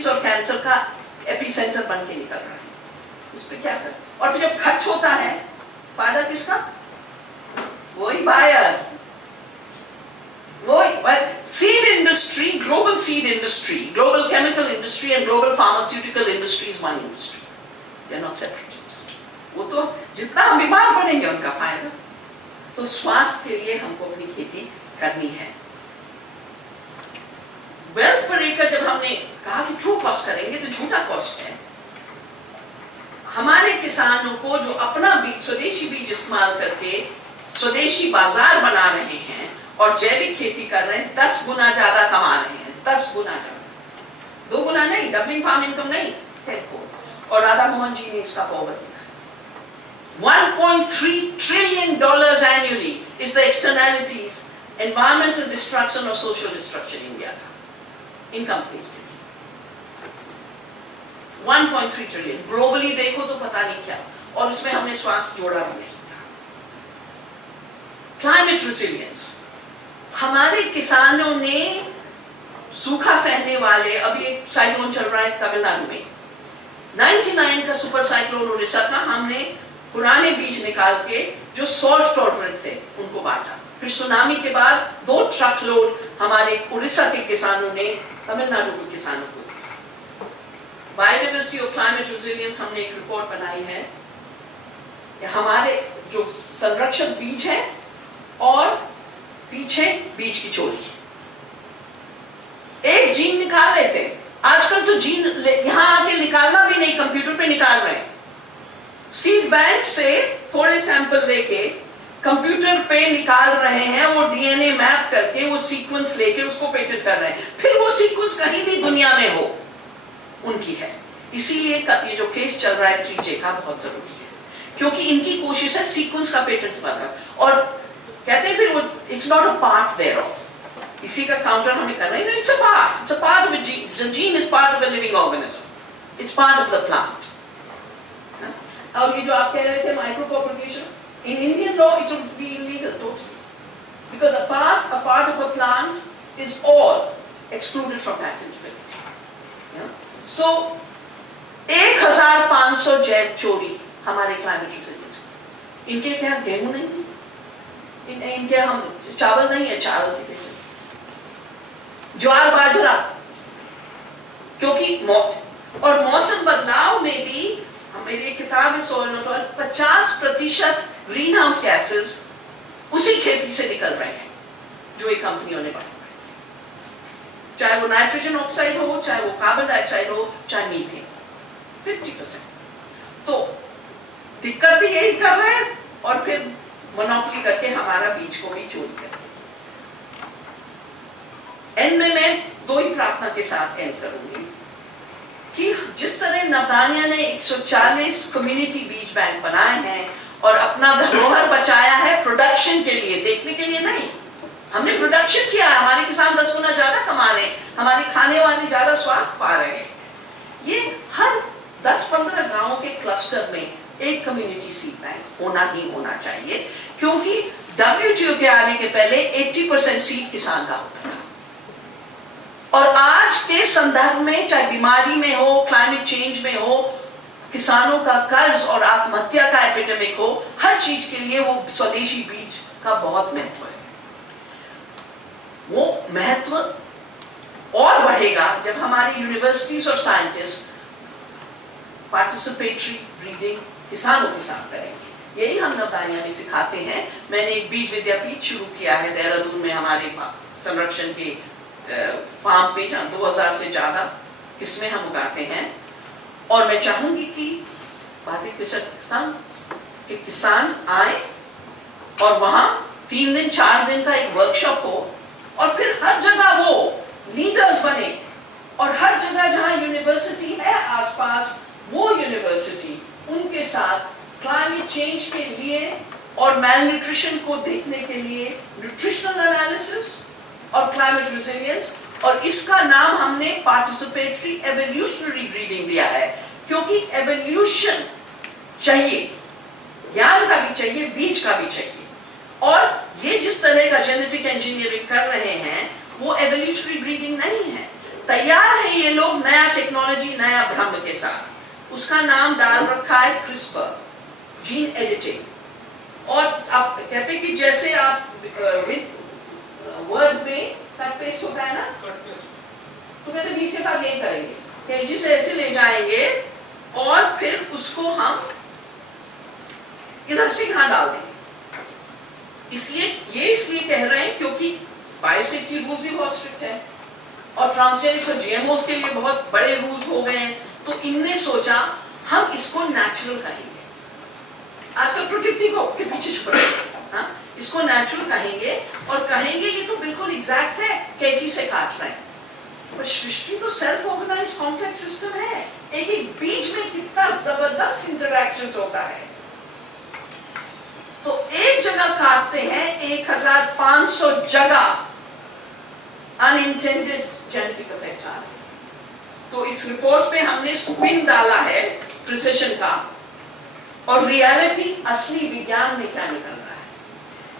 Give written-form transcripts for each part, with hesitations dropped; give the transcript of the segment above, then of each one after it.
Diabetes और cancer का epicentre बन के निकल रहा है। इस पे क्या कर, और फिर जब खर्च होता है फायदा किसका? वही बायर, वही seed industry, global seed industry, global chemical industry and global pharmaceutical industry is one industry, they are not separate industry. वो तो जितना हम बीमार पड़ेंगे उनका फायदा। तो स्वास्थ्य के लिए हमको अपनी खेती करनी है। वेल्थ पर एकड़ जब हमने कहा कि ट्रू कॉस्ट करेंगे तो झूठा कॉस्ट है। हमारे किसानों को जो अपना बीज, स्वदेशी बीज इस्तेमाल करके स्वदेशी बाजार बना रहे हैं और जैविक खेती कर रहे हैं, 10 गुना ज्यादा कमा रहे हैं, 10 गुना ज्यादा, 2 गुना नहीं, डबलिंग फार्म इनकम नहीं, 10 और राधा मोहन जी ने इसका फॉरवर्ड लिखा। $1.3 trillion annually is the externalities, environmental destruction or social destruction India का इनकम प्लेस के लिए। 1.3 ट्रिलियन ग्लोबली देखो तो पता नहीं क्या, और उसमें हमने स्वास्थ्य जोड़ा भी नहीं था। क्लाइमेट रेसिलियंस, हमारे किसानों ने सूखा सहने वाले, अभी एक साइक्लोन चल रहा है तमिलनाडु में, 99 का सुपर साइक्लोन उड़ीसा का, हमने पुराने बीज निकाल के जो सॉल्ट टॉलरेंट थे उनको बांटा। फिर सुनामी के बाद 2 ट्रक लोड हमारे उड़ीसा के किसानों ने तमिलनाडु के किसानों को दिया। बायोडाइवर्सिटी और क्लाइमेट रेसिलियंस, हमने एक रिपोर्ट बनाई है, हमारे जो संरक्षक बीज है और पीछे बीज की चोरी। एक जीन निकाल लेते, आजकल तो जीन यहां आके निकालना भी नहीं, कंप्यूटर पे निकाल रहे हैं। सीड बैंक से थोड़े सैंपल लेके कंप्यूटर पे निकाल रहे हैं, वो डीएनए मैप करके वो सीक्वेंस लेके उसको पेटेंट कर रहे हैं। फिर वो सीक्वेंस कहीं भी दुनिया में हो उनकी है। इसीलिए ये जो केस चल रहा है 3J का बहुत जरूरी है, क्योंकि इनकी कोशिश है सीक्वेंस का पेटेंट करना, और कहते हैं फिर वो it's not a part there of, इसी का काउंटर हमें करना है, it's a part of the gene is part of a living organism, it's part of the plant. और ये जो आप कह रहे थे micro propagation, in Indian law it would be illegal totally, because a part of a plant is all excluded from patentability. Yeah? So 1500 जैव चोरी हमारे क्लाइमेट रेसिलियंस, इनके क्या गेहूं नहीं, इनके हम चावल नहीं है, चावल के पेटे, ज्वार बाजरा, क्योंकि और मौसम बदलाव में भी मेरी किताब है soil not oil, 50% green house gases उसी खेती से निकल रहे हैं जो ये कंपनियों ने बनाए, चाहे वो नाइट्रोजन ऑक्साइड हो, चाहे वो कार्बन डाइऑक्साइड हो, चाहे मीथेन, 50%। तो दिक्कत भी यही कर रहे हैं, और फिर मोनोपोली करके हमारा बीज को भी चोरी करते हैं। एंड में मैं 2 ही प्रार्थना के साथ एंड करूंगी कि जिस तरह नवदानिया ने 140 कम्युनिटी बीज बैंक बनाए हैं और अपना धरोहर बचाया है प्रोडक्शन के लिए, देखने के लिए नहीं, हमने प्रोडक्शन किया, हमारे किसान 10 गुना ज्यादा कमा रहे हैं, हमारे खाने वाले ज्यादा स्वास्थ्य पा रहे हैं। ये हर 10-15 गांवों के क्लस्टर में एक कम्युनिटी सीड बैंक होना ही होना चाहिए, क्योंकि WTO के आने के पहले 80% सीड किसान का होता था, और आज के संदर्भ में, चाहे बीमारी में हो, क्लाइमेट चेंज में हो, किसानों का कर्ज और आत्महत्या का एपिडेमिक हो, हर चीज के लिए वो स्वदेशी बीज का बहुत महत्व है। वो महत्व और बढ़ेगा जब हमारी यूनिवर्सिटीज और साइंटिस्ट पार्टिसिपेटरी ब्रीडिंग किसानों के साथ करेंगे। यही हम नवदानिया में सिखाते हैं। मैंने एक बीज विद्यापीठ शुरू किया है देहरादून में, हमारे संरक्षण के फार्म पे, जहाँ 2000 से ज्यादा किस्में हम उगाते हैं, और मैं चाहूंगी कि भारतीय किसान के किसान आए और वहां 3 दिन 4 दिन का एक वर्कशॉप हो, और फिर हर जगह वो लीडर्स बने, और हर जगह जहां यूनिवर्सिटी है आसपास, वो यूनिवर्सिटी उनके साथ क्लाइमेट चेंज के लिए और मैलन्यूट्रिशन को देखने के लिए न्यूट्रिशनल एनालिसिस और क्लाइमेट रेसिलियंस, और इसका नाम हमने पार्टिसिपेटरी एवोल्यूशनरी ब्रीडिंग दिया है, क्योंकि एवोल्यूशन चाहिए, ज्ञान का भी चाहिए, बीज का भी चाहिए, और ये जिस तरह का जेनेटिक इंजीनियरिंग कर रहे हैं वो एवोल्यूशनरी ब्रीडिंग नहीं है। तैयार है ये लोग नया टेक्नोलॉजी, नया ब्रह्म के साथ। उसका नाम डाल रखा है क्रिस्पर, जीन एडिटिंग। और आप कहते हैं कि जैसे आप वर्ड में कट पेस्ट होता है ना, तो कहते बीच के साथ यही करेंगे, तेजी से ऐसे ले जाएंगे और फिर उसको हम इधर से यहां डाल देंगे। इसलिए कह रहे हैं क्योंकि बायोसेफ्टी रूल्स भी बहुत स्ट्रिक्ट है और ट्रांसजेनिक्स और जीएमओस के लिए बहुत बड़े रूल्स हो गए हैं। तो इनने सोचा हम इसको नेचुरल कहेंगे। आजकल प्रकृति को के पीछे छुप रहे हैं, इसको नेचुरल कहेंगे और कहेंगे ये तो बिल्कुल एग्जैक्ट है, कैंची से काट रहे हैं। पर सृष्टि तो सेल्फ ऑर्गेनाइज कॉम्प्लेक्स सिस्टम है। एक एक बीज में कितना जबरदस्त इंटरैक्शंस होता है। तो एक जगह काटते हैं, 1500 जगह अनइंटेंडेड जेनेटिक इफेक्ट्स आ रहे हैं। तो इस रिपोर्ट पे हमने स्पिन डाला है प्रिसिशन का, और रियलिटी असली विज्ञान में क्या निकल रहा है।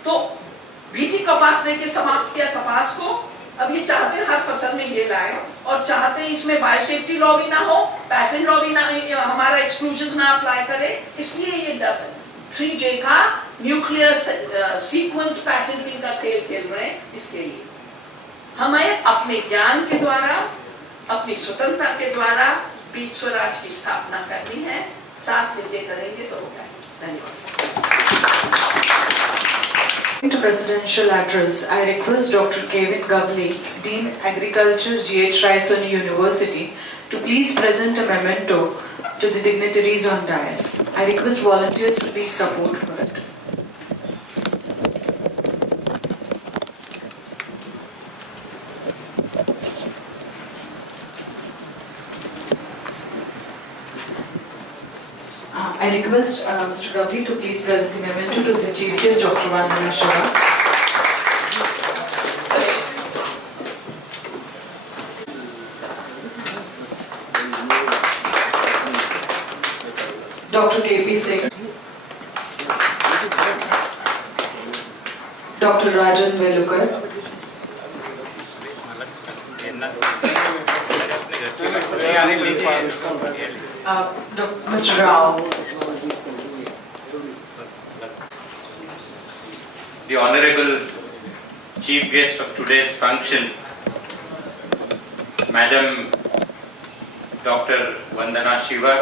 तो बीटी कपास देके समाप्त किया कपास को। अब ये चाहते हैं हर फसल में ये लाए और चाहते हैं इसमें बायोसेफ्टी लॉ भी ना हो, पैटेंट लॉ भी ना, हमारा एक्सक्लूजन ना अप्लाई करे। इसलिए ये 3J का न्यूक्लियर सीक्वेंस पैटेंटिंग का खेल खेल रहे हैं। इसके लिए हमें अपने ज्ञान के द्वारा, अपनी स्वतंत्रता के द्वारा बीज स्वराज की स्थापना करनी है। साथ मिलकर करेंगे तो होगा। धन्यवाद। To Presidential Address, I request Dr. Kevin Gavli, Dean Agriculture, G.H. Raisoni University, to please present a memento to the dignitaries on dais. I request volunteers to please support for it. I request Mr. Gavli to please present the memento to the Chief Guest, Dr. Vandana Shiva. Dr. K.P. Singh, Dr. Rajan Velukar, Mr. Rao, the Honorable Chief Guest of today's function, Madam Dr. Vandana Shiva,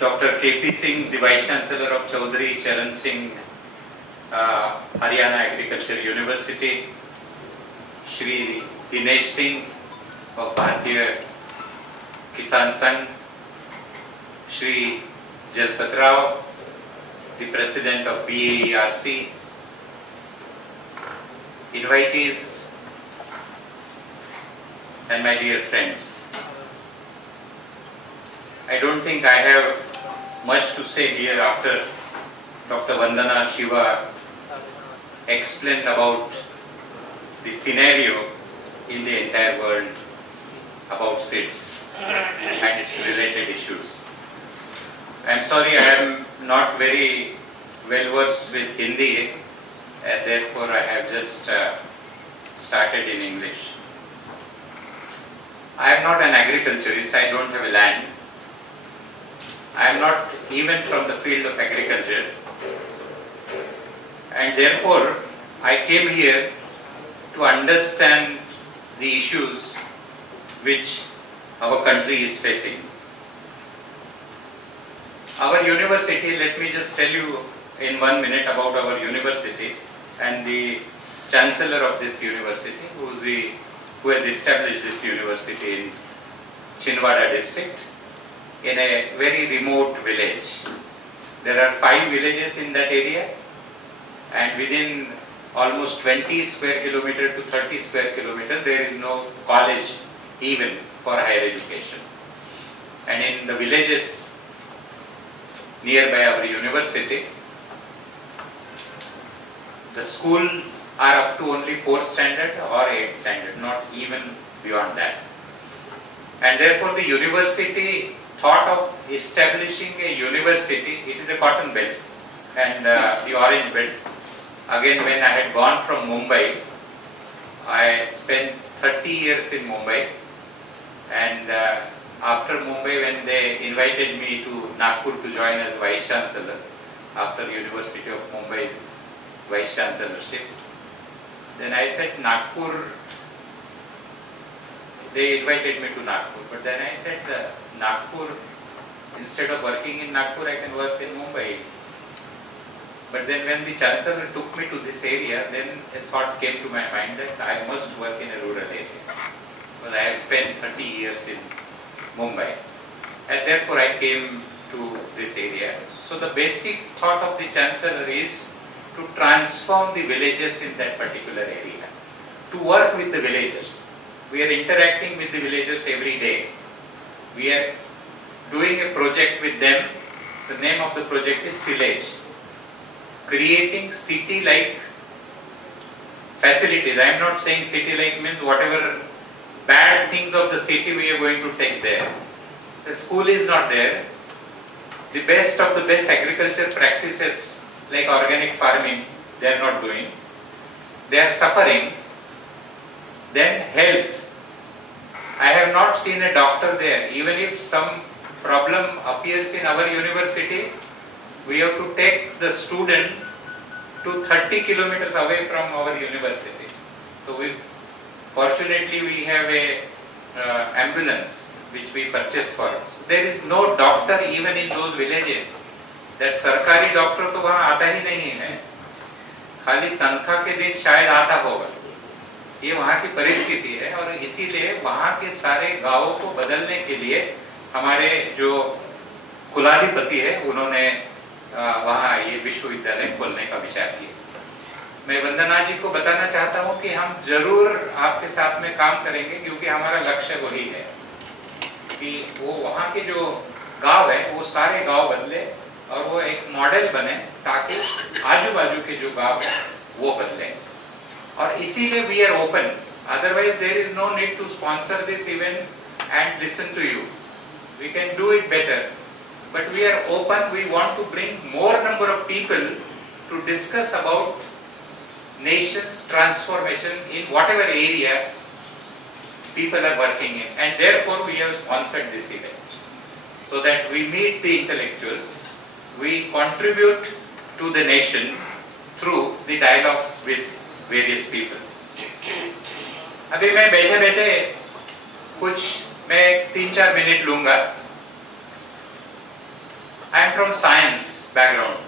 Dr. K.P. Singh, the Vice Chancellor of Chaudhary Charan Singh Haryana Agriculture University, Shri Dinesh Singh of Bharatiya Kisan Sangh, Shri Jalpat Rao, the President of BAERC, invitees and my dear friends. I don't think I have much to say here after Dr. Vandana Shiva explained about the scenario in the entire world about seeds and its related issues. I am sorry I am not very well versed with Hindi, therefore I have just started in English. I am not an agriculturist, I don't have a land. I am not even from the field of agriculture, and therefore I came here to understand the issues which our country is facing. Our university, let me just tell you in 1 minute about our university and the chancellor of this university, who has established this university in Chinwada district in a very remote village. There are 5 villages in that area, and within almost 20 square kilometer to 30 square kilometer there is no college even for higher education. And in the villages nearby our university, the schools are up to only 4th standard or 8th standard, not even beyond that. And therefore the university thought of establishing a university. It is a cotton belt and the orange belt. Again, when I had gone from Mumbai, I spent 30 years in Mumbai, and after Mumbai, when they invited me to Nagpur to join as Vice Chancellor, after University of Mumbai's Vice Chancellorship, then I said Nagpur, they invited me to Nagpur, but then I said Nagpur, instead of working in Nagpur, I can work in Mumbai. But then when the Chancellor took me to this area, then a thought came to my mind that I must work in a rural area. Because I have spent 30 years in Mumbai. And therefore I came to this area. So the basic thought of the Chancellor is to transform the villages in that particular area. To work with the villagers. We are interacting with the villagers every day. We are doing a project with them. The name of the project is Silage. Creating city-like facilities. I am not saying city-like means whatever bad things of the city we are going to take there. The school is not there. The best of the best agriculture practices like organic farming, they are not doing. They are suffering. Then health. I have not seen a doctor there. Even if some problem appears in our university, we have to take the student to 30 kilometers away from our university. So fortunately we have a ambulance which we purchased for us. There is no doctor even in those villages. That सरकारी doctor तो वहाँ आता ही नहीं है. खाली तनख्वाह के दिन शायद आता होगा. ये वहाँ की परिस्थिति है और इसीलिए वहाँ के सारे गांवों को बदलने के लिए हमारे जो कुलाधिपति है उन्होंने वहाँ ये विश्वविद्यालय खोलने का विचार किया. मैं वंदना जी को बताना चाहता हूँ कि हम जरूर आपके साथ में काम करेंगे क्योंकि हमारा लक्ष्य वही है कि वो वहाँ के जो गांव है वो सारे गांव बदले और वो एक मॉडल बने ताकि आजू बाजू के जो गांव है वो बदले. और इसीलिए we are open. Otherwise there is no need to sponsor this event and listen to you. We can do it better. But we are open, we want to bring more number of people to discuss about nation's transformation in whatever area people are working in. And therefore we have sponsored this event. So that we meet the intellectuals, we contribute to the nation through the dialogue with various people. अभी मैं बैठे बैठे कुछ मैं 3-4 minute लूंगा. I am from science background,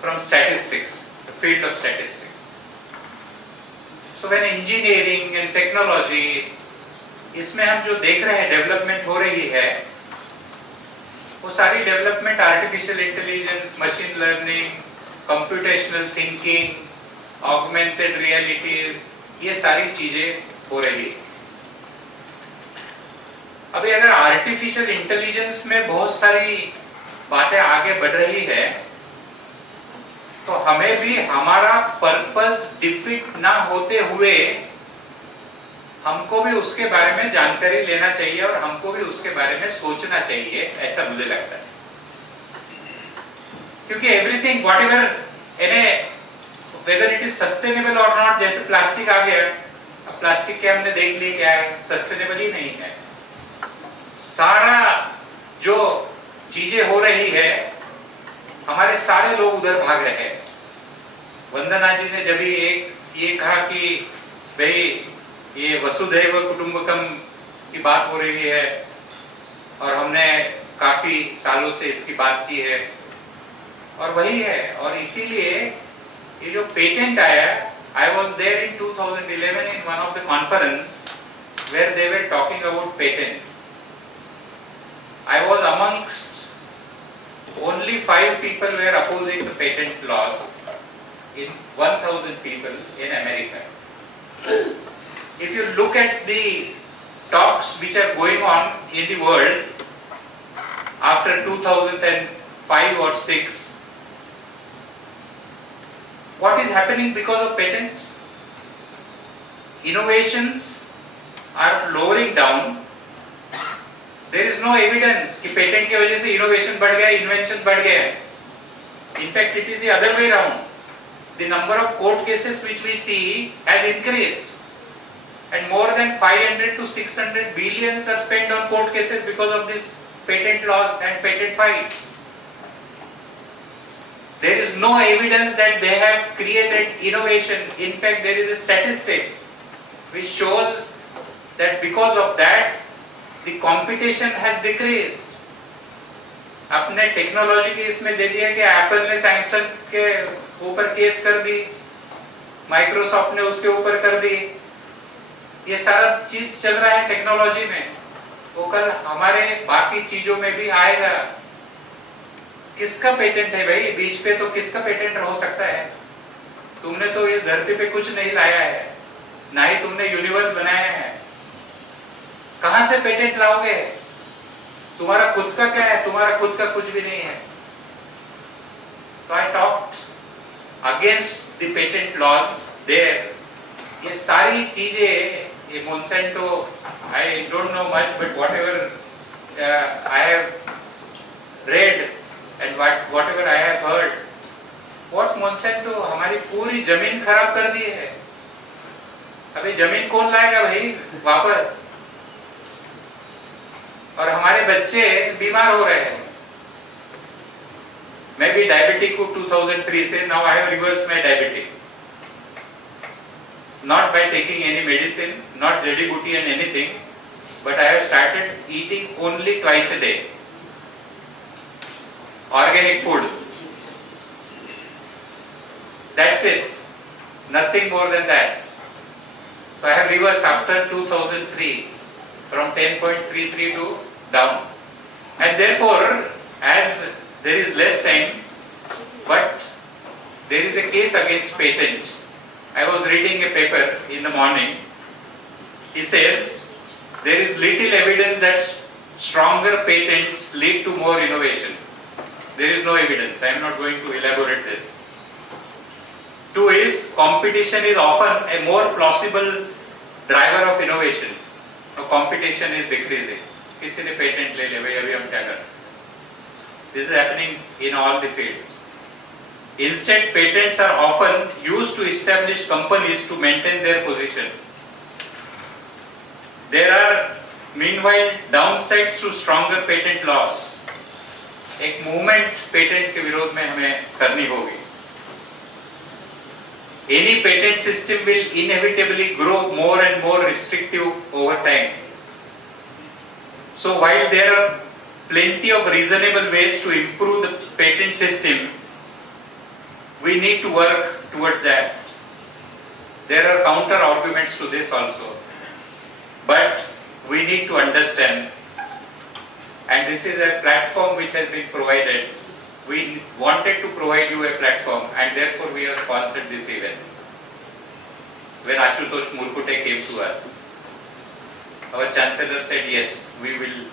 from statistics, the field of statistics. So when engineering and technology, इसमें हम जो देख रहे हैं डेवलपमेंट हो रही है, वो सारी development artificial intelligence, machine learning, computational thinking, augmented realities, ये सारी चीजें हो रही है. अभी अगर आर्टिफिशियल इंटेलिजेंस में बहुत सारी बातें आगे बढ़ रही है तो हमें भी हमारा पर्पस डिफीट ना होते हुए हमको भी उसके बारे में जानकारी लेना चाहिए और हमको भी उसके बारे में सोचना चाहिए, ऐसा मुझे लगता है. क्योंकि everything whatever whether it is sustainable और नॉट, जैसे प्लास्टिक आ गया, अब प्लास्टिक के हमने देख लिया क्या है, सस्टेनेबल ही नहीं है. सारा जो चीजें हो रही है हमारे सारे लोग उधर भाग रहे हैं. वंदना जी ने जब ये कहा कि भाई ये वसुधैव कुटुंबकम की बात हो रही है और हमने काफी सालों से इसकी बात की है और वही है. और इसीलिए ये जो पेटेंट आया, I was there in 2011 in one of the conference where they were talking about patent. I was amongst only 5 people were opposing the patent laws in 1,000 people in America. If you look at the talks which are going on in the world after 2005 or 6, what is happening because of patent? Innovations are lowering down. There is no evidence कि patent की वजह से innovation बढ़ गया, invention बढ़ गया. In fact, it is the other way around. the number of court cases which we see has increased. And more than 500 to 600 billions are spent on court cases because of these patent laws and patent fights. There is no evidence that they have created innovation. In fact, there is a statistics which shows that because of that, the competition has decreased. अपने technology के इसमें दे दिया कि Apple ने Samsung के ऊपर case कर दी, Microsoft ने उसके ऊपर कर दी, ये सारा चीज चल रहा है टेक्नोलॉजी में, वो कल हमारे बाकी चीजों में भी आएगा। किसका पेटेंट है भाई? बीच पे तो किसका पेटेंट हो सकता है? तुमने तो इस धरती पे कुछ नहीं लाया है, ना ही तुमने यूनिवर्स बनाया है, कहां से पेटेंट लाओगे? तुम्हारा खुद का क्या है? तुम्हारा खुद का कुछ भी नहीं है। तो I talked against the patent laws there. ये सारी चीजें, ये Monsanto, I don't know much, but whatever I have read and whatever I have heard, what Monsanto हमारी पूरी जमीन खराब कर दी है। अभी जमीन कौन लाएगा भाई वापस? और हमारे बच्चे बीमार हो रहे हैं। मैं भी डायबिटिक हूँ 2003 से, now I have reversed my diabetic, not by taking any medicine, not jadi booty and anything, but I have started eating only twice a day. Organic food. That's it. Nothing more than that. So I have reversed after 2003 from 10.33 to down. And therefore, as there is less time, but there is a case against patents. I was reading a paper in the morning. He says there is little evidence that stronger patents lead to more innovation. There is no evidence. I am not going to elaborate this. Two is, competition is often a more plausible driver of innovation. Now, competition is decreasing. किसी ने patent ले ले भाई, अभी हम क्या करें? This is happening in all the fields. Instead, patents are often used to establish companies to maintain their position. There are, meanwhile, downsides to stronger patent laws. एक मूवमेंट पेटेंट के विरोध में हमें करनी होगी। Any patent system will inevitably grow more and more restrictive over time. So while there are plenty of reasonable ways to improve the patent system, we need to work towards that. There are counter arguments to this also, but we need to understand. And this is a platform which has been provided. We wanted to provide you a platform, and therefore we have sponsored this event. When Ashutosh Murkute came to us, our Chancellor said, yes, we will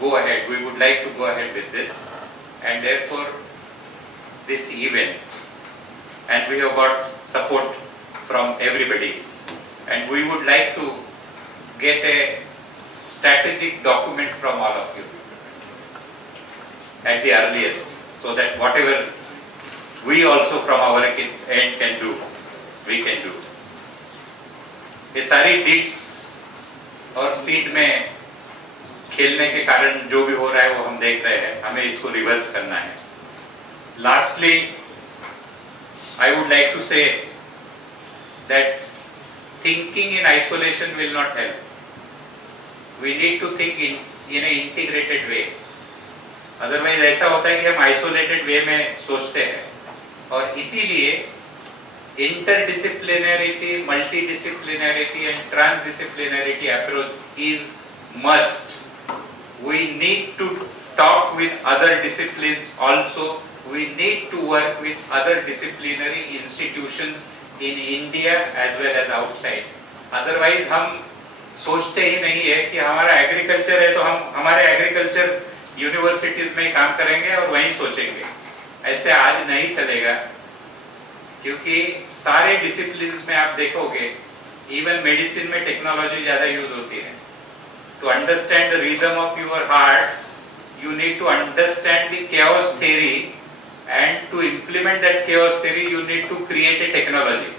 go ahead. We would like to go ahead with this. And therefore, this event. And we have got support from everybody. And we would like to get a strategic document from all of you at the earliest, so that whatever we also from our end can do, we can do. ये सारी deeds और seed में खेलने के कारण जो भी हो रहा है वो हम देख रहे हैं, हमें इसको रिवर्स करना है। Lastly, I would like to say that thinking in isolation will not help. We need to think in an integrated way. Otherwise ऐसा होता है कि हम isolated way में सोचते हैं, और इसीलिए interdisciplinarity, multidisciplinarity and transdisciplinarity approach is must. We need to talk with other disciplines also. We need to work with other disciplinary institutions in India as well as outside. Otherwise हम सोचते ही नहीं है कि हमारा एग्रीकल्चर है तो हम हमारे एग्रीकल्चर यूनिवर्सिटीज में काम करेंगे और वहीं सोचेंगे। ऐसे आज नहीं चलेगा, क्योंकि सारे डिसिप्लिन्स में आप देखोगे, इवन मेडिसिन में टेक्नोलॉजी ज्यादा यूज होती है। To understand the rhythm of your heart, you need to understand the chaos theory And to implement that chaos theory, you need to create a technology.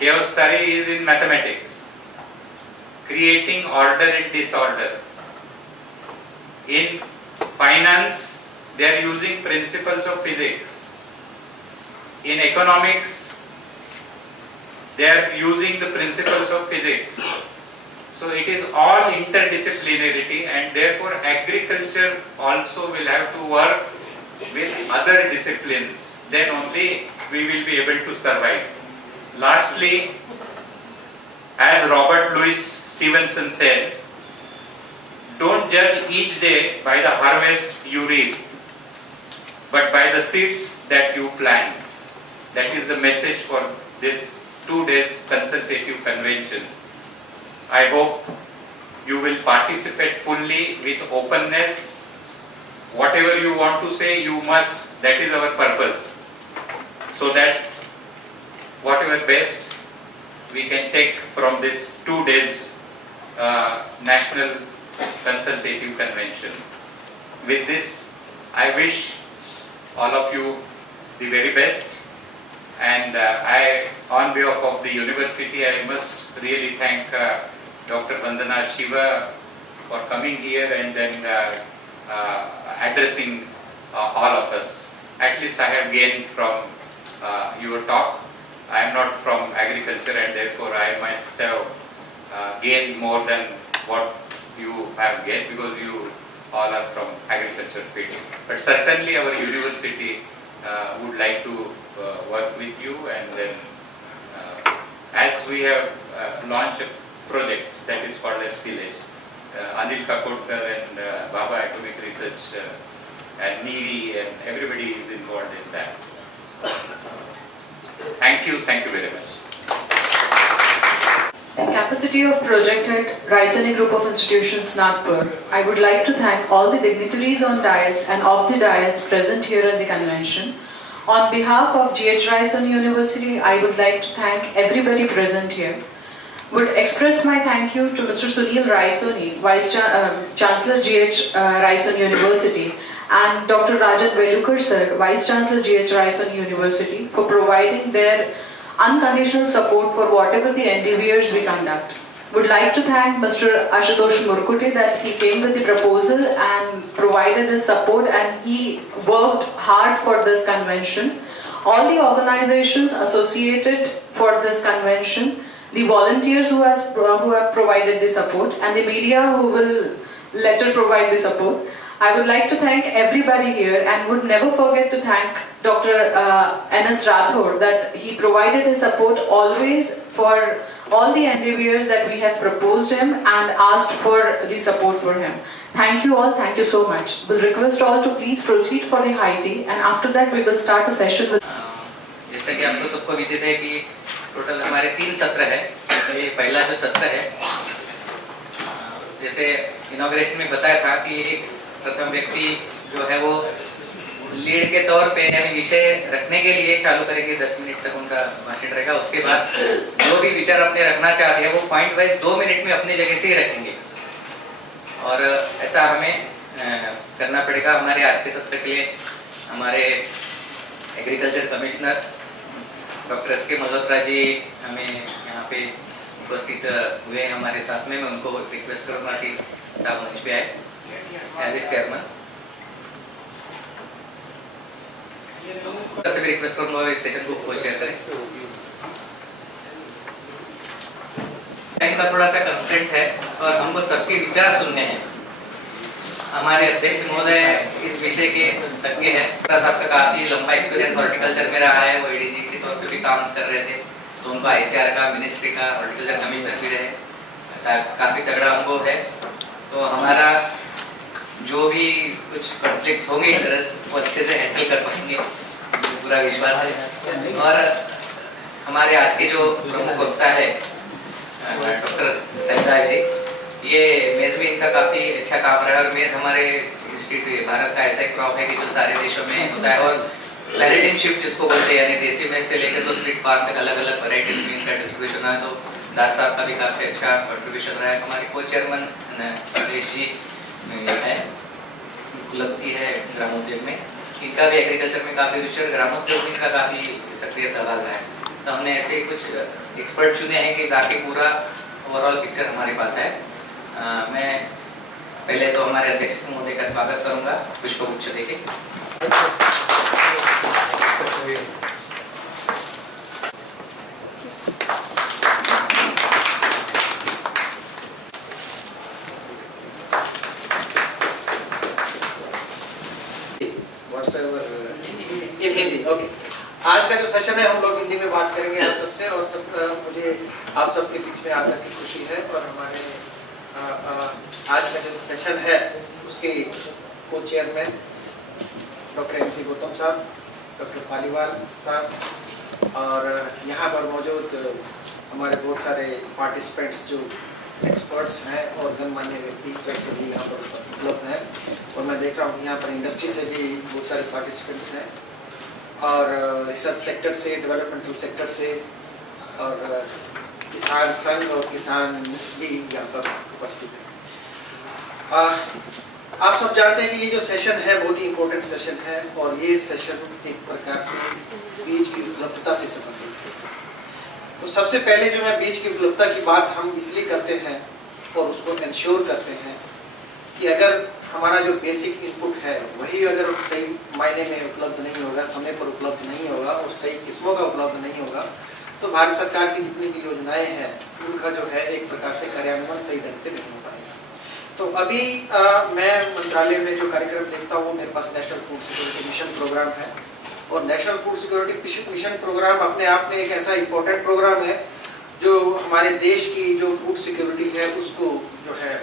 Chaos theory is in mathematics, creating order in disorder. In finance, they are using principles of physics. In economics, they are using the principles of physics. So it is all interdisciplinarity, and therefore agriculture also will have to work with other disciplines. Then only we will be able to survive. Lastly, as Robert Louis Stevenson said, don't judge each day by the harvest you reap, but by the seeds that you plant. That is the message for this 2 days consultative convention. I hope you will participate fully with openness. Whatever you want to say, you must. That is our purpose. So that whatever best we can take from this 2 days National Consultative Convention. With this, I wish all of you the very best. And on behalf of the university, I must really thank Dr. Vandana Shiva for coming here and then addressing all of us. At least I have gained from your talk. I am not from agriculture, and therefore I must have gained more than what you have gained, because you all are from agriculture field. But certainly our university would like to work with you, and then as we have launched a project that is called as Silage. Anil Kakodkar and Baba Atomic Research and NEERI and everybody is involved in that. Thank you very much. In capacity of Project Head, Raisoni Group of Institutions, Nagpur, I would like to thank all the dignitaries on dais and off the dais present here at the convention. On behalf of GH Raisoni University, I would like to thank everybody present here. Would express my thank you to Mr. Sunil Raisoni, Vice Chancellor GH Raisoni University, and Dr. Rajan Velukar sir, Vice Chancellor GH Raisoni University, for providing their unconditional support for whatever the endeavors we conduct. Would like to thank Mr. Ashutosh Murkuti that he came with the proposal and provided his support, and he worked hard for this convention. All the organizations associated for this convention, the volunteers who have provided the support, and the media who will later provide the support. I would like to thank everybody here, and would never forget to thank Dr. N.S. Rathore that he provided his support always for all the endeavors that we have proposed him and asked for the support for him. Thank you all, thank you so much. We'll request all to please proceed for the high tea, and after that we will start a session with... जैसा कि आपको सबको विदित है कि total हमारे 3 सत्र है। ये पहला जो सत्र है, जैसे इनॉग्रेशन में बताया था कि एक प्रथम व्यक्ति जो है वो लीड के तौर पे यानी विषय रखने के लिए चालू करेंगे, 10 मिनट तक उनका भाषण रहेगा। उसके बाद जो भी विचार अपने रखना चाहते हैं वो पॉइंट वाइज 2 मिनट में अपनी जगह से ही रखेंगे, और ऐसा हमें करना पड़ेगा। हमारे आज के सत्र के लिए हमारे एग्रीकल्चर कमिश्नर डॉक्टर एस के मल्होत्रा जी हमें यहाँ पे उपस्थित हुए हमारे साथ में। मैं उनको रिक्वेस्ट करूँगा कि साहब मंच पे आए एज ए चेयरमैन। से भी रिक्वेस्ट करूँगा इस सेशन को को शेयर करें। टाइम का थोड़ा सा कंस्ट्रेंट है और हमको सबके विचार सुनने हैं। हमारे अध्यक्ष महोदय इस विषय के तज्ञ हैं। साहब का काफी लंबा एक्सपीरियंस हॉर्टिकल्चर में रहा है, वो एडीजी के तौर पे भी काम कर रहे थे, तो उनको आईसीआर का, मिनिस्ट्री का, हॉर्टिकल्चर कमिश्नर भी रहे, काफी तगड़ा अनुभव है। तो हमारा जो भी कुछ कॉन्फ्लिक्ट्स होंगे इंटरेस्ट वो अच्छे से हैंडल कर पाएंगे, पूरा विश्वास है। और हमारे आज के जो प्रमुख वक्ता है डॉक्टर सैदास जी, ये मेज में इनका काफी अच्छा काम रहा है। और मेज हमारे भारत का ऐसा एक क्रॉप है कि जो सारे देशों में होता है, और पैराडाइम शिफ्ट जिसको बोलते हैं, यानी देसी मेज से लेकर तो स्ट्रीट फार्म तक अलग अलग वैरायटीज में इनका डिस्ट्रीब्यूशन है। तो दास साहब का भी काफी अच्छा कंट्रीब्यूशन रहा है। हमारे को चेयरमैन प्रदेश जी है, उपलब्धि है ग्रामोद्योग में, इनका भी एग्रीकल्चर में काफ़ी रुचि और ग्रामोद्योग में इनका काफ़ी सक्रिय सहभाग है। तो हमने ऐसे कुछ एक्सपर्ट चुने हैं कि ताकि पूरा ओवरऑल पिक्चर हमारे पास है। मैं पहले तो हमारे अध्यक्ष महोदय का स्वागत करूंगा पुष्पगुच्छ देके। इन हिंदी, ओके। आज का जो सेशन है हम लोग हिंदी में बात करेंगे आप सबसे, और मुझे आप सबके बीच में आकर की खुशी है। और हमारे आज का जो सेशन है उसके को चेयरमैन डॉक्टर MC गौतम साहब, डॉक्टर पालीवाल साहब, और यहाँ पर मौजूद हमारे बहुत सारे पार्टिसिपेंट्स जो एक्सपर्ट्स हैं और गणमान्य व्यक्ति वैसे भी यहाँ पर उपलब्ध हैं। और मैं देख रहा हूँ यहाँ पर इंडस्ट्री से भी बहुत सारे पार्टिसिपेंट्स हैं, और रिसर्च सेक्टर से, डेवलपमेंटल सेक्टर से, और किसान संघ और किसान भी यहाँ पर उपस्थित हैं। आप सब जानते हैं कि ये जो सेशन है बहुत ही इम्पोर्टेंट सेशन है, और ये सेशन एक प्रकार से बीज की उपलब्धता से संबंधित है। तो सबसे पहले जो है बीज की उपलब्धता की बात हम इसलिए करते हैं और उसको इंश्योर करते हैं कि अगर हमारा जो बेसिक इनपुट है वही अगर सही मायने में उपलब्ध नहीं होगा, समय पर उपलब्ध नहीं होगा और सही किस्मों का उपलब्ध नहीं होगा, तो भारत सरकार की जितनी भी योजनाएं हैं उनका जो है एक प्रकार से कार्यान्वयन सही ढंग से नहीं हो पाएगा। तो अभी मैं मंत्रालय में जो कार्यक्रम देखता हूँ, मेरे पास national food security mission programme है, और national food security mission programme अपने आप में एक ऐसा इम्पोर्टेंट प्रोग्राम है जो हमारे देश की जो फूड सिक्योरिटी है उसको जो है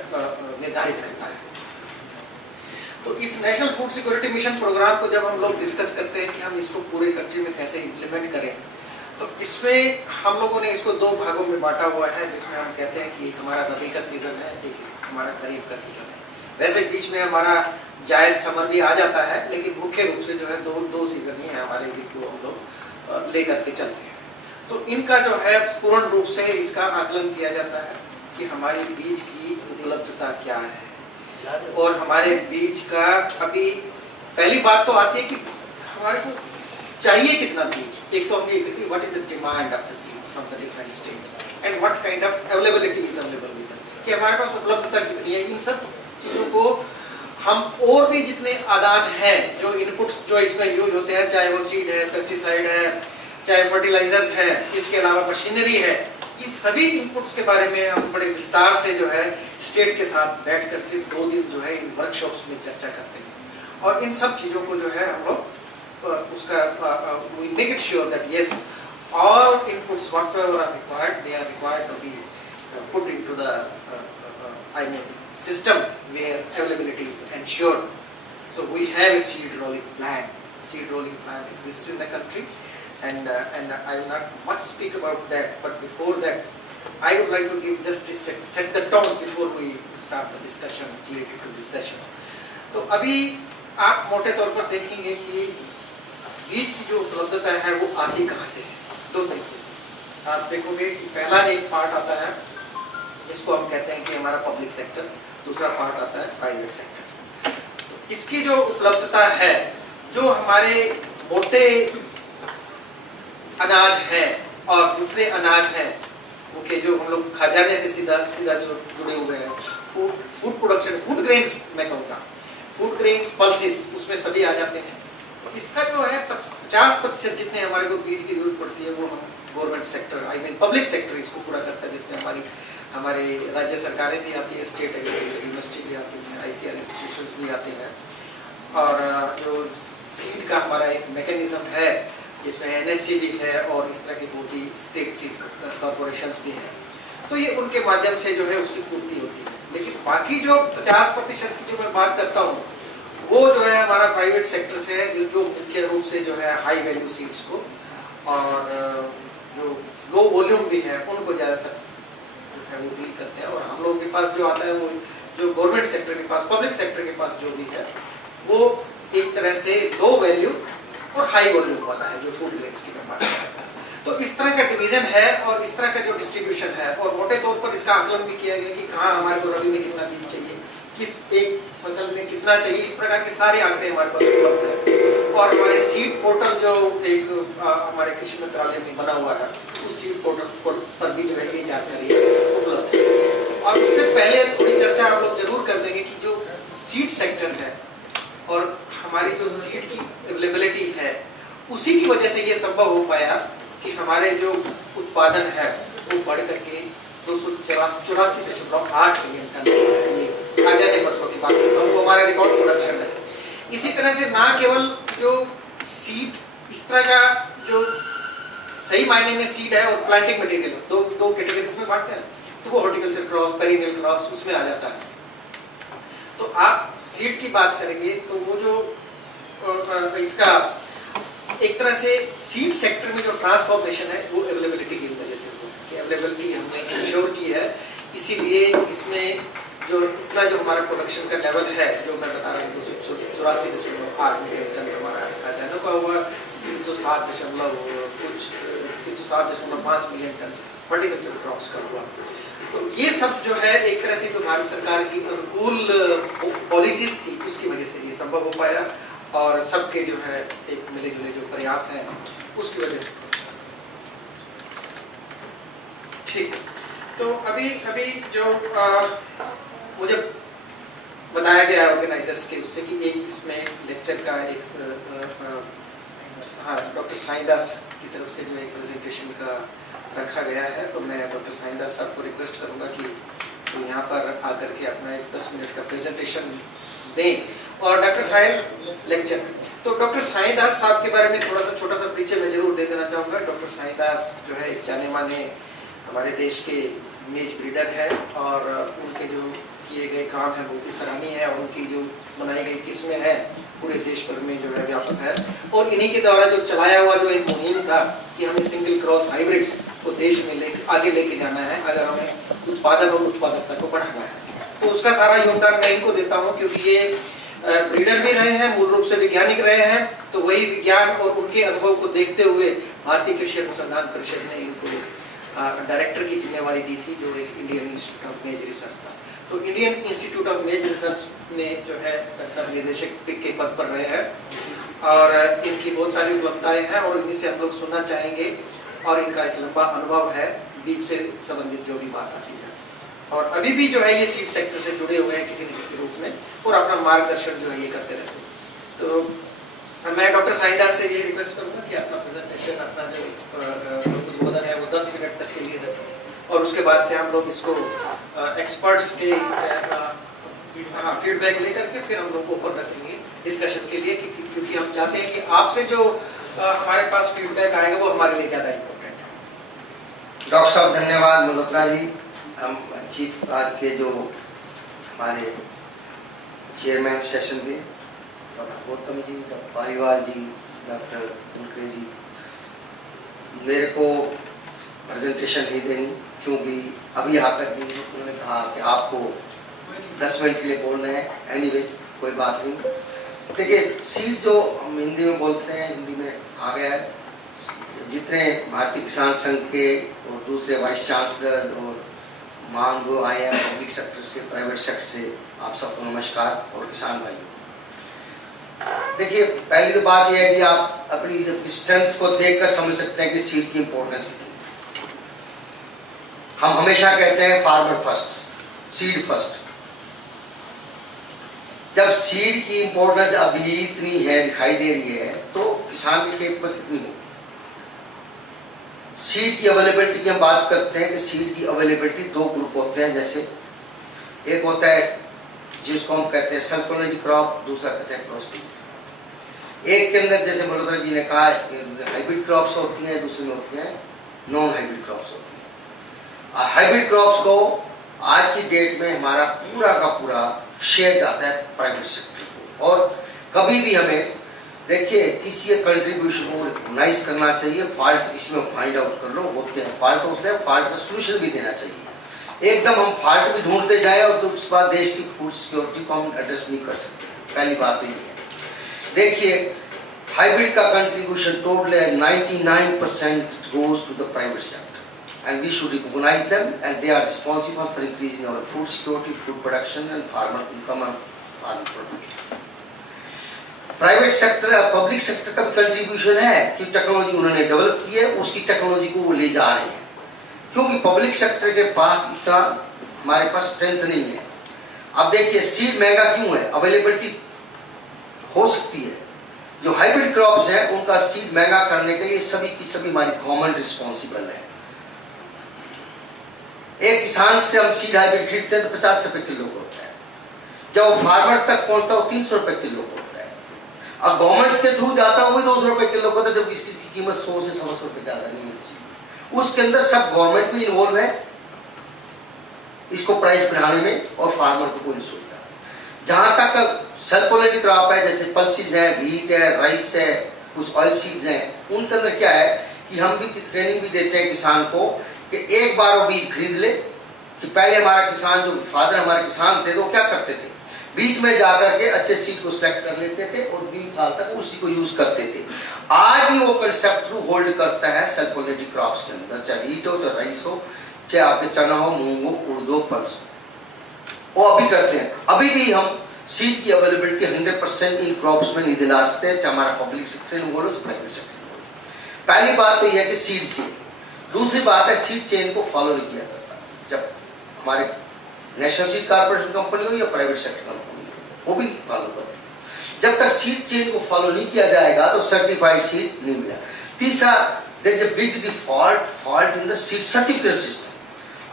निर्धारित करता है। तो इस national food security mission programme को जब हम लोग डिस्कस करते हैं कि हम इसको पूरे कंट्री में कैसे इम्प्लीमेंट करें, तो इसमें हम लोगों ने इसको दो भागों में बांटा हुआ है, जिसमें हम कहते हैं कि एक हमारा रबी का सीजन है, एक हमारा खरीफ का सीजन है। वैसे बीच में हमारा जायद समर भी आ जाता है, लेकिन मुख्य रूप से जो है दो सीजन ही है हमारे, जिनको हम लोग लेकर के चलते हैं। तो इनका जो है पूर्ण रूप से इसका आकलन किया जाता है कि हमारी बीज की उपलब्धता क्या है, और हमारे बीज का अभी पहली बात तो आती है कि हमारे को चाहिए कितना बीज। एक तो हम ये कहते हैं what is the demand of the seed from the different states and what kind of availability is available with us, कि हमारे पास उपलब्धता कितनी है। इन सब चीजों को हम और भी जितने आदान हैं, जो इनपुट्स जो इसमें यूज होते हैं, चाहे वो सीड है, पेस्टिसाइड है, चाहे फर्टिलाइजर्स है, इसके अलावा मशीनरी है, ये सभी इनपुट्स के बारे में हम बड़े विस्तार से जो है स्टेट के साथ बैठ करके 2 दिन जो है इन वर्कशॉप्स में चर्चा करते हैं। और इन सब चीज़ों को जो है हम लोग उसका we make it sure that yes, all inputs whatsoever are required, they are required to be put into the system where availability is ensured. So we have a seed rolling plan. Seed rolling plan exists in the country, and I will not much speak about that. But before that, I would like to give just set the tone before we start the discussion related to this session. तो अभी आप मोटे तौर पर देखेंगे कि बीज की जो उपलब्धता है वो आती कहाँ से है, 2 तरीके से। आप देखोगे कि पहला एक पार्ट आता है जिसको हम कहते हैं कि हमारा पब्लिक सेक्टर, दूसरा पार्ट आता है प्राइवेट सेक्टर। तो इसकी जो उपलब्धता है, जो हमारे मोटे अनाज हैं और दूसरे अनाज हैं, ओके, जो हम लोग खजाने से सीधा जो जुड़े हुए हैं, फूड प्रोडक्शन, फूड ग्रेन्स मैं कहूँगा, फूड ग्रेन्स, पल्सेस, उसमें सभी आ जाते हैं। तो इसका जो है 50% जितने हमारे को बीज की जरूरत पड़ती है वो हम government sector, I mean public sector इसको पूरा करता है, जिसमें हमारे राज्य सरकारें भी आती है, स्टेट एग्रीकल्चर यूनिवर्सिटी भी आती है, ICR इंस्टीट्यूशंस भी आते हैं, और जो सीड का हमारा एक मैकेनिज्म है जिसमें NSC भी है और इस तरह की बहुत ही स्टेट सीड कॉर्पोरेशंस भी हैं। तो ये उनके माध्यम से जो है उसकी पूर्ति होती है। लेकिन बाकी जो 50% की जो मैं बात करता हूँ वो जो है हमारा प्राइवेट सेक्टर से है, जो मुख्य रूप से जो है हाई वैल्यू सीड्स को और जो लो वॉल्यूम भी है उनको ज़्यादातर जो है वो डील करते हैं। और हम लोगों के पास जो आता है वो जो गवर्नमेंट सेक्टर के पास, पब्लिक सेक्टर के पास जो भी है वो एक तरह से लो वैल्यू और हाई वॉल्यूम वाला है, जो फूड ग्रेन्स की बात करते हैं। तो इस तरह का डिवीजन है और इस तरह का जो डिस्ट्रीब्यूशन है, और मोटे तौर पर इसका आकलन भी किया गया कि कहाँ हमारे को रबी में कितना बीज चाहिए, किस एक फसल में कितना चाहिए, इस प्रकार के सारे आंकड़े हमारे पास उपलब्ध हैं। और हमारे सीड पोर्टल जो एक हमारे कृषि मंत्रालय में बना हुआ है, उस सीड पोर्टल पर भी जो है ये जानकारी उपलब्ध है। और उससे पहले थोड़ी चर्चा हम लोग जरूर कर देंगे कि जो सीड सेक्टर है और हमारी जो सीड की अवेलेबिलिटी है, उसी की वजह से ये संभव हो पाया कि हमारे जो उत्पादन है वो बढ़ करके 284.8 मिलियन टन ये खाद्यान्न फसलों की बात करता हूँ, वो हमारा रिकॉर्ड प्रोडक्शन है। इसी तरह से ना केवल जो सीड इस तरह का जो सही मायने में सीड है और प्लांटिंग मटेरियल दो कैटेगरीज में बांटते हैं, तो वो हॉर्टिकल्चर क्रॉप्स, पेरिनियल क्रॉप्स उसमें आ जाता है। तो आप सीड की बात करेंगे तो वो जो इसका एक तरह से सीड सेक्टर में जो ट्रांसफॉर्मेशन है वो अवेलेबिलिटी की वजह से हुआ है। अवेलेबिलिटी हमने इंश्योर की है, इसीलिए इसमें जो इतना जो हमारा प्रोडक्शन का लेवल है, जो मैं बता रहा हूँ 284.8 मिलियन टन हमारा खाद्यान्न का हुआ, 307.5 मिलियन टन हॉर्टिकल्चर क्रॉप्स का हुआ। तो ये सब जो है एक तरह से जो भारत सरकार की अनुकूल पॉलिसीज थी उसकी वजह से ये संभव हो पाया, और सबके जो है एक मिले जुले जो प्रयास हैं उसकी वजह से। ठीक है, तो अभी जो मुझे बताया गया ऑर्गेनाइजर्स के उससे कि एक इसमें लेक्चर का एक डॉक्टर साईदास की तरफ से जो एक प्रेजेंटेशन का रखा गया है, तो मैं डॉक्टर साईदास साहब को रिक्वेस्ट करूंगा कि तो यहाँ पर आकर के अपना एक 10 मिनट का प्रेजेंटेशन दें। और डॉक्टर साहिब लेक्चर, तो डॉक्टर साईदास साहब के बारे में थोड़ा सा छोटा सा परिचय मैं जरूर दे देना चाहूँगा। डॉक्टर साईदास जो है एक जाने माने हमारे देश के मेज ब्रीडर है, और उनके जो किए गए काम है बहुत ही सराहनीय है, और उनकी जो बनाई गई किस्में हैं पूरे देश भर में जो है व्यापक है। और इन्हीं के द्वारा जो चलाया हुआ जो एक मुहिम था कि हमें सिंगल क्रॉस हाइब्रिड्स को देश में आगे लेके जाना है, अगर हमें उत्पादन और उत्पादकता को बढ़ाना है, तो उसका सारा योगदान मैं इनको देता हूँ, क्योंकि ये ब्रीडर भी रहे हैं, मूल रूप से वैज्ञानिक रहे हैं। तो वही विज्ञान और उनके अनुभव को देखते हुए भारतीय कृषि अनुसंधान परिषद ने इनको डायरेक्टर की जिम्मेवारी दी थी, जो एक इंडियन इंस्टीट्यूट ऑफ मेज रिसर्च था। तो इंडियन इंस्टीट्यूट ऑफ मेज रिसर्च में जो है सह निदेशक के पद पर रहे हैं, और इनकी बहुत सारी उपलब्धताएं हैं, और इन्हीं से हम लोग सुनना चाहेंगे। और इनका एक लंबा अनुभव है बीज से संबंधित जो भी बात आती है, और अभी भी जो है ये सीड सेक्टर से जुड़े हुए हैं किसी न किसी रूप में, और अपना मार्गदर्शन जो है ये करते रहते हैं। तो मैं डॉक्टर साईदास से ये रिक्वेस्ट करूंगा कि अपना प्रेजेंटेशन, अपना जो उद्बोधन है वो 10 मिनट तक के लिए है, और उसके बाद से हम लोग इसको एक्सपर्ट्स के फीडबैक लेकर के फिर हम लोग को ऊपर रखेंगे डिस्कशन के लिए, क्योंकि हम चाहते हैं कि आपसे जो हमारे पास फीडबैक आएगा वो हमारे लिए ज़्यादा इम्पोर्टेंट है। डॉक्टर साहब धन्यवाद मल्होत्रा जी। हम चीफ बार के जो हमारे चेयरमैन सेशन थे डॉक्टर गौतम जी, डॉक्टर पालीवाल जी, डॉक्टर उनके जी, मेरे को प्रेजेंटेशन नहीं देनी, क्योंकि अभी यहाँ तक जी उन्होंने कहा कि आपको 10 मिनट के लिए बोलना है। एनीवे कोई बात नहीं। देखिए सीड जो हम हिंदी में बोलते हैं, हिंदी में कहा गया है, जितने भारतीय किसान संघ के और दूसरे वाइस चांसलर और मान वो आए हैं पब्लिक सेक्टर से, प्राइवेट सेक्टर से, आप सबको नमस्कार। और किसान भाइयों, देखिए पहली तो बात यह है कि आप अपनी स्ट्रेंथ को देखकर समझ सकते हैं कि सीड की इंपॉर्टेंस कितनी। हम हमेशा कहते हैं फार्मर फर्स्ट, सीड फर्स्ट। जब सीड की इंपॉर्टेंस अभी इतनी है, दिखाई दे रही है, तो किसान के खेत पर कितनी होगी। सीड की अवेलेबिलिटी की हम बात करते हैं कि सीड की अवेलेबिलिटी 2 ग्रुप होते हैं। जैसे एक होता है जिसको हम कहते हैं सेल्फ पोलिनेटिंग क्रॉप, दूसरा कहते हैं क्रॉस ब्रीड। एक के अंदर जैसे मल्होत्रा जी ने कहा हाइब्रिड क्रॉप्स होती हैं, दूसरे में होती हैं नॉन हाइब्रिड क्रॉप्स होती हैं। हाइब्रिड क्रॉप्स को आज की डेट में हमारा पूरा का पूरा शेयर जाता है प्राइवेट सेक्टर को, और कभी भी हमें देखिए किसी कंट्रीब्यूशन को रिकॉग्नाइज करना चाहिए। फॉल्ट इसमें फाइंड आउट कर लो, होते हैं फॉल्ट होते हैं, फॉल्ट का सोल्यूशन भी देना चाहिए। एकदम हम फॉल्ट भी ढूंढते जाए और तो उस बात देश की फूड सिक्योरिटी को हम एड्रेस नहीं कर सकते। पहली बात ये है। देखिए हाइब्रिड का कंट्रीब्यूशन टोटल है 99% goes to the private sector. and we should recognize them, and they are responsible for increasing our food security, food production and farmer income and farming production. Private sector और public sector का भी contribution है कि technology उन्होंने develop की है, उसकी technology को वो ले जा रहे हैं, क्योंकि पब्लिक सेक्टर के पास इतना हमारे पास स्ट्रेंथ नहीं है। अब देखिए सीड महंगा क्यों है, अवेलेबिलिटी हो सकती है, जो हाइब्रिड क्रॉप्स हैं उनका सीड महंगा करने के लिए सभी की सभी हमारी गवर्नमेंट रिस्पॉन्सिबल है। एक किसान से हम सीड हाइब्रिड खरीदते हैं तो 50 रुपए किलो होता है, जब फार्मर तक पहुंचता है 300 रुपए किलो होता है, अब गवर्नमेंट के थ्रू जाता है वही 200 रुपए किलो होता है, जब इसकी कीमत 100 से 150 रुपए ज्यादा नहीं होती। उसके अंदर सब गवर्नमेंट भी इन्वॉल्व है इसको प्राइस बढ़ाने में, और फार्मर को कोई नहीं सोचता। जहां तक सेल्फ पोलिनेटेड क्रॉप है, जैसे पल्सिस है, व्हीट है, राइस है, कुछ ऑयल सीड्स हैं, उनके अंदर क्या है कि हम भी ट्रेनिंग भी देते हैं किसान को कि एक बार वो बीज खरीद ले। कि पहले हमारा किसान, जो फादर हमारे किसान थे, तो क्या करते थे, बीच में जाकर के अच्छे सीड को सिलेक्ट कर लेते थे और 20 साल तक उसी को यूज करते थे। आज भी वो कंसेप्ट थ्रू होल्ड करता है सेल्फ पोलिनेटेड क्रॉप्स के अंदर, चाहे व्हीट हो, चाहे राइस हो, चाहे आपके चना हो, मूंग हो, उड़द हो, पल्स हो, वो अभी करते हैं। अभी भी हम सीड की अवेलेबिलिटी 100% इन क्रॉप्स में नहीं दिला सकते, चाहे हमारा पब्लिक सेक्टर में बोलो, प्राइवेट सेक्टर में बोलो। पहली बात तो यह है कि सीड चेन, दूसरी बात है सीड चेन को फॉलो नहीं किया जाता। जब हमारे नेशनल सीड कॉर्पोरेशन कंपनी हो या प्राइवेट सेक्टर कंपनी हो, वो भी फॉलो करते। जब तक सीड चेन को फॉलो नहीं किया जाएगा तो सर्टिफाइड सीड नहीं मिला। तीसरा, there is a big default in the seed certificate system.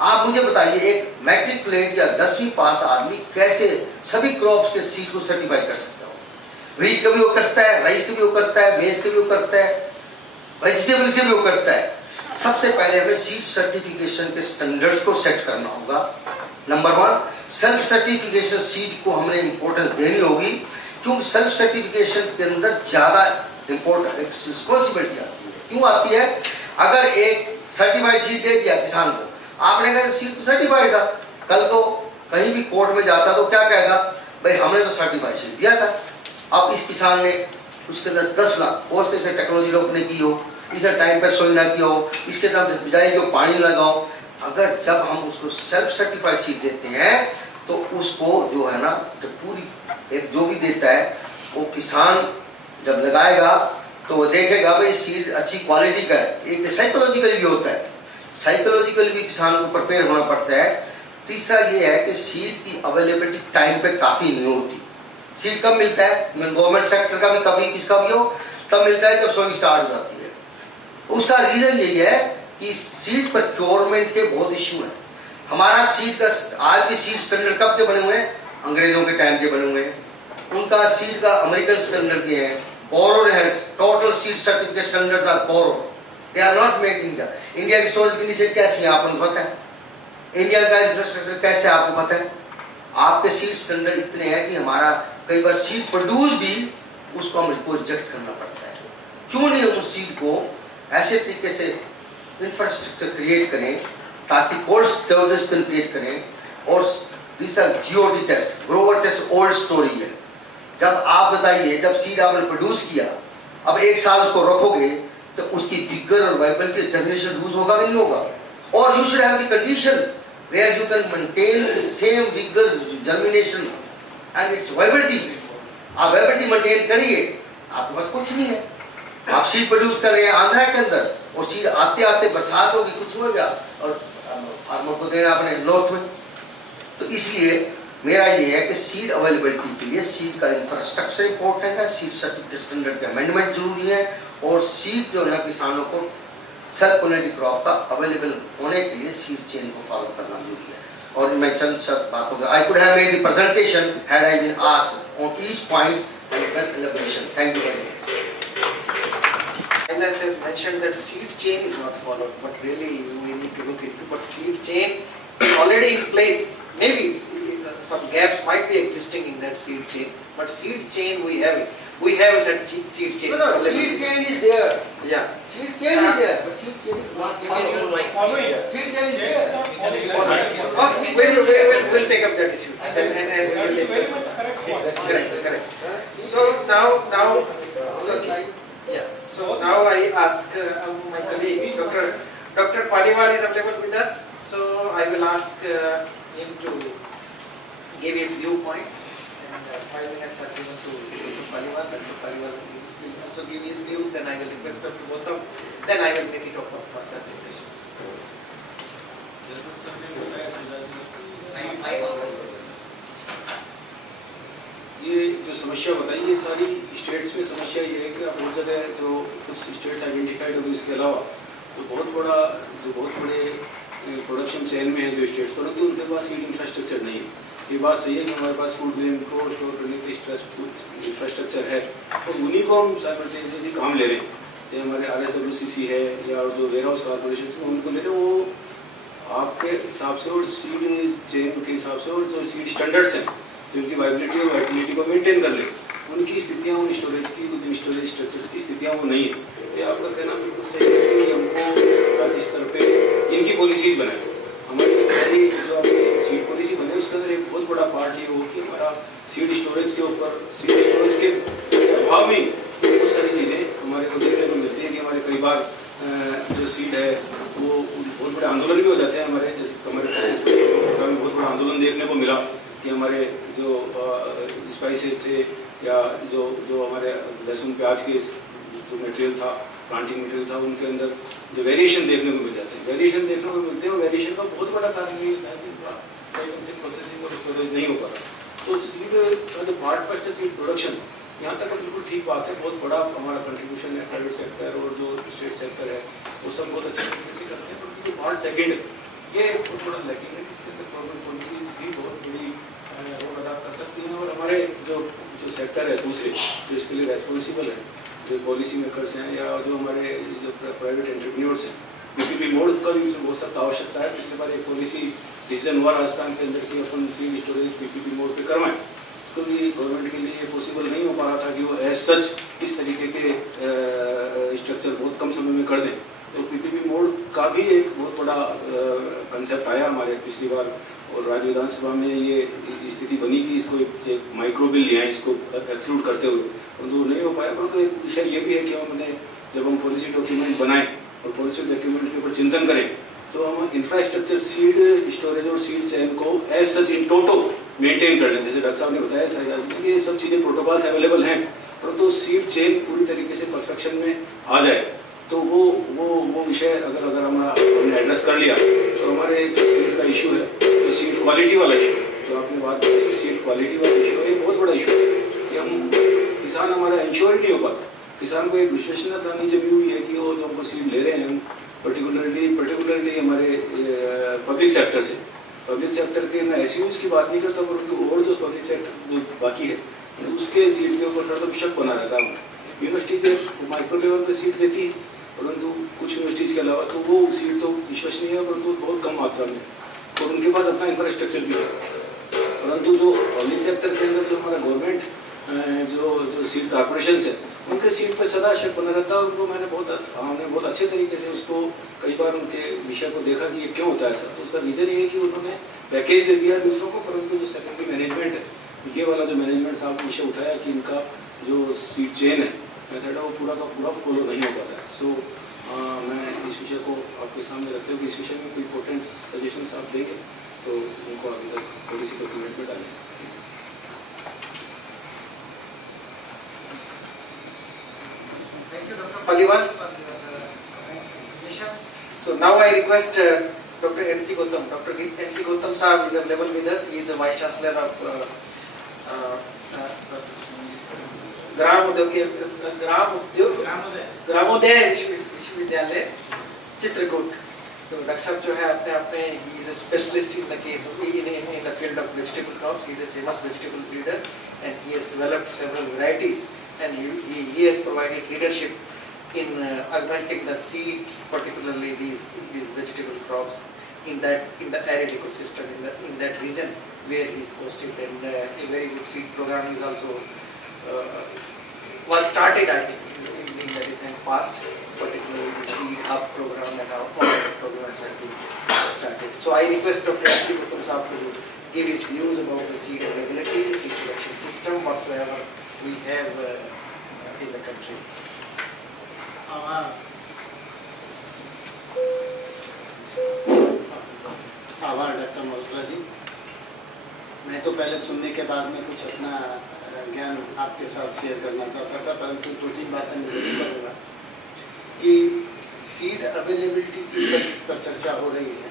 आप मुझे बताइए, एक मैट्रिकुलेट या 10वीं पास आदमी कैसे सभी क्रॉप्स के सीड को सर्टिफाई कर सकता हो? व्हीट का भी वो करता है, राइस का भी वो करता है, मेज का भी वो करता है, वेजिटेबल्स का भी वो करता है। सबसे पहले हमें सीड सर्टिफिकेशन के स्टैंडर्ड्स को सेट करना होगा। नंबर 1, सेल्फ सर्टिफिकेशन सीड को हमने इंपॉर्टेंस देनी होगी, क्योंकि सेल्फ सर्टिफिकेशन के अंदर ज्यादा इंपॉर्टेंट रिस्पॉन्सिबिलिटी आती है। क्यों आती है? अगर एक सर्टिफाइड सीड दे दिया किसान को, आपने कहा सीड तो सर्टिफाइड था, कल को कहीं भी कोर्ट में जाता तो क्या कहेगा, भाई हमने तो सर्टिफाइड सीड दिया था। अब इस किसान ने उसके अंदर 10 लाख पोस्ट से टेक्नोलॉजी रोपने की हो, इसे टाइम पर सोई ना किया हो, इसके नाम से बिजाई की हो, पानी लगाओ, अगर जब हम उसको सेल्फ सर्टिफाइड सीड देते हैं तो उसको जो है ना, तो पूरी एक जो भी देता है वो किसान जब लगाएगा तो वो देखेगा भाई सीड अच्छी क्वालिटी का है। एक साइकोलॉजिकल भी होता है, साइकोलॉजिकल भी किसान को प्रिपेयर होना पड़ता है। तीसरा ये है कि सीड की अवेलेबिलिटी टाइम पे काफी नहीं होती। सीड कब मिलता है? गवर्नमेंट सेक्टर का भी कभी किसका भी हो, तब मिलता है जब सोइंग स्टार्ट हो जाती है। उसका रीजन यही है कि सीड प्रोक्योरमेंट के बहुत इश्यू है। हमारा सीड का आज भी सीड स्टैंडर्ड कब के बने हुए हैं? अंग्रेजों के टाइम के बने हुए हैं। उनका सीड का अमेरिकन स्टैंडर्ड के हैं, बोरोड है। Total seed certificate standards are borrowed, they are not made in India. India की स्टोरेज कंडीशन कैसी है आपको पता है? इंडिया का इंफ्रास्ट्रक्चर कैसे है आपको पता है? आपके सीड स्टैंडर्ड इतने हैं कि हमारा कई बार सीड प्रोड्यूस भी उसको हमको रिजेक्ट करना पड़ता है। क्यों नहीं हम उस सीड को ऐसे तरीके से इंफ्रास्ट्रक्चर क्रिएट करें ताकि कोल्ड स्टोरेज क्रिएट करें। और दूसरा GOD test, grower test old story है। जब आप बताइए, जब सीड आपने प्रोड्यूस किया, अब 1 साल उसको रखोगे तो उसकी विगर और वाइबल के जर्मिनेशन लूज होगा कि नहीं होगा? और you should have the condition where you can maintain the same vigour, germination and its viability. आप वाइबिलिटी मेंटेन करिए, आपके पास कुछ नहीं है। आप सीड प्रोड्यूस कर रहे हैं आंध्रा के अंदर, और सीड आते आते बरसात होगी, कुछ हो गया और फार्मर को देना अपने नॉर्थ में। तो इसलिए मेरा ये है कि सीड अवेलेबिलिटी के लिए सीड का इंफ्रास्ट्रक्चर इंपॉर्टेंट है, सीड सर्टिफिकेट स्टैंडर्ड के अमेंडमेंट जरूरी है, और सीड जो है किसानों को सेल्फ पोलिनेटेड क्रॉप का अवेलेबल होने के लिए सीड चेन को फॉलो करना जरूरी है। और मैं चंद सब बातों का, I could have made the presentation had I been asked on each point and well elaboration. Thank you very much. As has mentioned that seed chain is not followed, but really we need to look into. But seed chain is already in place. Maybe some gaps might be existing in that seed chain, but seed chain we have it. We have such seed chain. No, seed chain is there. Yeah. Seed chain is there, but seed chain is not followed. Seed chain is there. Okay, we'll take up that issue and we will discuss. Correct. So now, okay. Yeah. So now I ask my colleague, Dr. Dr. Paliwal is available with us, so I will ask him to give his viewpoint. And 5 minutes are given to Dr. Paliwal. Dr. Paliwal will also give his views. Then I will request Dr. Gautam. Then I will take it up for further discussion. ये जो समस्या बताई, ये सारी states में समस्या ये है कि अब बहुत जगह जो कुछ स्टेट्स आइडेंटिफाइड हो गए, इसके अलावा तो बहुत बड़े प्रोडक्शन चेन में है जो स्टेट्स, परंतु उनके पास सीड इंफ्रास्ट्रक्चर नहीं है। ये बात सही है कि हमारे पास फूड ग्रेन को स्टोर करने के इंफ्रास्ट्रक्चर है और उन्हीं को हम साइमल्टेनियसली काम ले रहे हैं। ये हमारे RSWCC है या जो वेयर हाउस कॉर्पोरेशन में उनको ले रहे हैं, वो आपके हिसाब से और सीड चेन के हिसाब से और जो सीड स्टैंडर्ड्स हैं जिनकी वाइबिलिटी और वाइबिलिटी को मेंटेन कर ले, उनकी स्थितियाँ उन स्टोरेज की विद इन स्टोरेज स्ट्रक्चर्स की स्थितियाँ वो नहीं है। ये आपका कहना बिल्कुल सही है कि हमको राज्य स्तर पे इनकी पॉलिसीज बनाए। हमारी पहली जो अपनी सीड पॉलिसी बने उसके अंदर एक बहुत बड़ा पार्ट ये हो कि हमारा सीड स्टोरेज के ऊपर, सीड स्टोरेज के अभाव में बहुत सारी चीज़ें हमारे को देखने को मिलती है कि हमारे कई बार जो सीड है वो बहुत बड़े आंदोलन भी हो जाते हैं। हमारे जैसे हमारे प्रोग्राम में बहुत बड़ा आंदोलन देखने को मिला कि हमारे जो स्पाइसेस थे या जो हमारे लहसुन प्याज के जो मटेरियल था, प्लांटिंग मटेरियल था, उनके अंदर जो वेरिएशन देखने को मिल जाते हैं, वेरिएशन देखने को मिलते हैं और वेरिएशन का बहुत बड़ा कारण ये है कि प्रोसेसिंग और स्टोरेज नहीं हो पा रहा। तो सीड का जो पार्ट फर्स्ट है सीड प्रोडक्शन, यहाँ तक बिल्कुल ठीक बात है, बहुत बड़ा हमारा कंट्रीब्यूशन है प्राइवेट सेक्टर और जो स्टेट सेक्टर है वो सब बहुत अच्छे तरीके से करते हैं। परंतु पार्ट सेकेंड ये बहुत बड़ा लैकिंग है, जिसके अंदर गवर्नमेंट पॉलिसीज भी बहुत बड़ी रोल अदा कर सकती हैं और हमारे जो सेक्टर है दूसरे जो इसके लिए रेस्पॉन्सिबल है, जो पॉलिसी मेकर्स हैं या जो हमारे जो प्राइवेट एंटरप्रेन्योर्स हैं, PPP मोड का भी बहुत सख्त आवश्यकता है। पिछले बार एक पॉलिसी डिसीजन हुआ राजस्थान के अंदर कि अपन सीड स्टोरेज PPP मोड पे करवाएं, तो भी गवर्नमेंट के लिए पॉसिबल नहीं हो पा रहा था कि वो एज सच इस तरीके के स्ट्रक्चर बहुत कम समय में कर दें। तो PPP मोड का भी एक बहुत बड़ा कंसेप्ट आया हमारे पिछली बार और राज्य विधानसभा में ये स्थिति बनी कि इसको एक माइक्रो बिल लिया है इसको एक्सक्लूड करते हुए, परंतु नहीं हो पाया। परंतु एक विषय ये भी है कि हमने जब हम पॉलिसी डॉक्यूमेंट बनाएं और पॉलिसी डॉक्यूमेंट के ऊपर चिंतन करें तो हम इंफ्रास्ट्रक्चर सीड स्टोरेज और सीड चेन को एज सच इन टोटो मेंटेन कर लें। जैसे डॉक्टर साहब ने बताया शायद ये सब चीज़ें प्रोटोकॉल्स अवेलेबल हैं, परंतु सीड चेन पूरी तरीके से परफेक्शन में आ जाए तो वो विषय अगर हमने एड्रेस कर लिया तो हमारे जो सीड का इशू है, जो सीड क्वालिटी वाला इशू, जो आपने बात की सीड क्वालिटी वाला इशू है, ये बहुत बड़ा इशू है कि हम किसान हमारा इंश्योर नहीं हो पाता। किसान को एक विश्वसनीयता नहीं जमी हुई है कि वो जो हमको सीड ले रहे हैं, पर्टिकुलरली हमारे पब्लिक सेक्टर से, पब्लिक सेक्टर के मैं SUs की बात नहीं करता, परंतु और जो पब्लिक सेक्टर जो बाकी है उसके सीड के ऊपर थोड़ा शक बना रहता है। यूनिवर्सिटी के माइक्रो लेवल पे सीड देती है, परंतु कुछ यूनिवर्सिटीज़ के अलावा तो वो सीट तो विश्वसनीय है, परंतु बहुत कम मात्रा में और उनके पास अपना इंफ्रास्ट्रक्चर भी है। परंतु जो पब्लिक सेक्टर के अंदर जो हमारा गवर्नमेंट जो सीड कॉर्पोरेशन है उनके सीट पे सदा शक बना रहता है। उनको हमने बहुत अच्छे तरीके से उसको कई बार उनके विषय को देखा कि ये क्यों होता है सर, तो उसका रीज़न ये है कि उन्होंने पैकेज दे दिया दूसरों को, परंतु जो सेकेंडरी मैनेजमेंट है, ये वाला जो मैनेजमेंट साहब विषय उठाया कि इनका जो सीड चेन है मेथड है वो पूरा का पूरा फॉलो नहीं हो पाता है। सो मैं इस विषय को आपके सामने रखते हुए इस विषय में कोई इंपॉर्टेंट सजेशंस आप देंगे तो उनको आगे तक पॉलिसी डॉक्यूमेंट में डालें। Thank you, Dr. Paliwal, for your comments and suggestions. So now I request Dr. N.C. Gautam. Dr. N.C. Gautam Sahab is available with us. He is the Vice Chancellor of ग्रामोदय विश्वविद्यालय चित्रकूट। तो doctor साहब जो है अपने आप में he is a specialist in the case in the field of vegetable crops. He is a famous vegetable breeder and he has developed several varieties and he has provided leadership in augmenting the seeds, particularly these vegetable crops in the arid ecosystem in that region where he is posted, and a very good seed program is also was started, I think, in the recent past, particularly the seed hub program and our other programs have been started. So I request Dr. N.C. Gautam Sahab to give his views about the seed availability, seed production system, whatsoever we have in the country. आभार doctor Malhotra ji. मैं तो पहले सुनने के बाद में कुछ अपना ज्ञान आपके साथ शेयर करना चाहता था, परंतु 2-3 बातें मैं जरूर करूँगा कि सीड अवेलेबिलिटी की पर चर्चा हो रही है।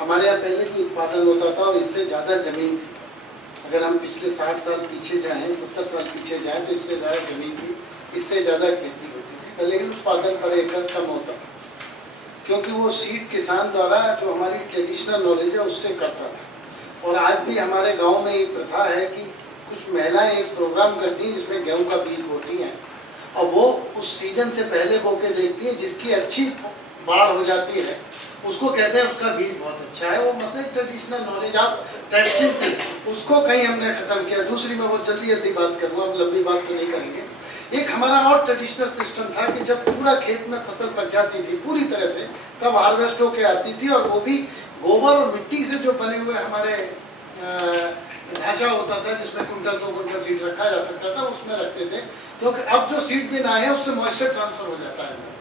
हमारे यहाँ पहले भी उत्पादन होता था और इससे ज़्यादा ज़मीन थी। अगर हम पिछले 60 साल पीछे जाएँ, 70 साल पीछे जाएँ, तो इससे ज़्यादा ज़मीन थी, इससे ज़्यादा खेती होती थी, लेकिन उत्पादन पर एकड़ कम होता था, क्योंकि वो सीड किसान द्वारा जो हमारी ट्रेडिशनल नॉलेज है उससे करता था। और आज भी हमारे गांव में एक प्रथा है कि कुछ महिलाएं एक प्रोग्राम करती हैं जिसमें गेहूं का बीज बोती हैं और वो उस सीजन से पहले बो के देखती हैं, जिसकी अच्छी बाढ़ हो जाती है उसको कहते हैं उसका बीज बहुत अच्छा है। वो मतलब ट्रेडिशनल नॉलेज आप टेस्टिंग थी, उसको कहीं हमने ख़त्म किया। दूसरी मैं बहुत जल्दी बात करूँगा, अब लंबी बात तो नहीं करेंगे। एक हमारा और ट्रेडिशनल सिस्टम था कि जब पूरा खेत में फसल पक जाती थी पूरी तरह से, तब हार्वेस्ट होके आती थी और वो भी गोबर और मिट्टी से जो बने हुए हमारे ढांचा होता था जिसमें कुंटल 2 कुंटल सीड रखा जा सकता था, उसमें रखते थे। क्योंकि अब जो सीड बिन आए हैं उससे मॉइस्चर ट्रांसफर हो जाता है,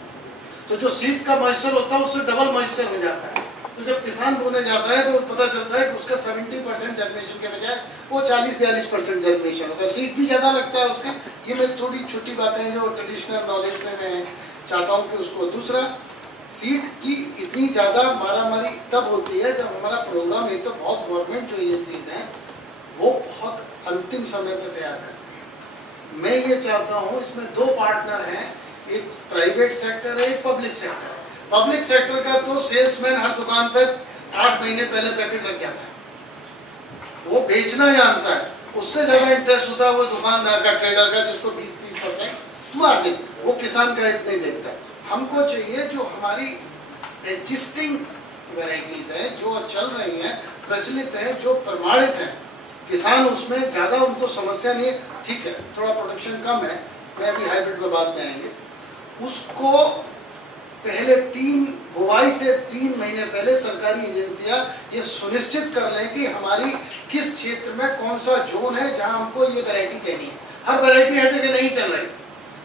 तो जो सीड का मॉइस्चर होता है उससे डबल मॉइस्चर हो जाता है। तो जब किसान बोने जाता है तो पता चलता है कि उसका 70% जर्मिनेशन के बजाय वो 40-42% जर्मिनेशन होता है, सीड भी ज़्यादा लगता है उसका। ये मैं थोड़ी छोटी बातें जो ट्रेडिशनल नॉलेज से मैं चाहता हूँ कि उसको। दूसरा, सीड की इतनी ज़्यादा मारामारी तब होती है जब हमारा प्रोग्राम, एक तो बहुत गवर्नमेंट जो एजेंसीज हैं वो बहुत अंतिम समय पर तैयार करती हैं। मैं ये चाहता हूँ इसमें 2 पार्टनर हैं, एक प्राइवेट सेक्टर है, एक पब्लिक सेक्टर है। पब्लिक सेक्टर का तो सेल्समैन हर दुकान पर 8 महीने पहले पैकेट रख जाता है, वो बेचना जानता है। उससे ज़्यादा इंटरेस्ट होता है वो दुकानदार का, ट्रेडर का, जिसको 20-30% मार्जिन, वो किसान का इतना ही देखता है। हमको चाहिए जो हमारी एग्जिस्टिंग वैरायटीज हैं, जो चल रही हैं, प्रचलित हैं, जो प्रमाणित हैं, किसान उसमें ज़्यादा उनको समस्या नहीं है। ठीक है, थोड़ा प्रोडक्शन कम है, मैं अभी हाइब्रिड में बाद में आएंगे, उसको पहले बुवाई से 3 महीने पहले सरकारी एजेंसियां ये सुनिश्चित कर लें कि हमारी किस क्षेत्र में कौन सा जोन है जहां हमको ये वैरायटी देनी है। हर वैरायटी हर जगह नहीं चल रही,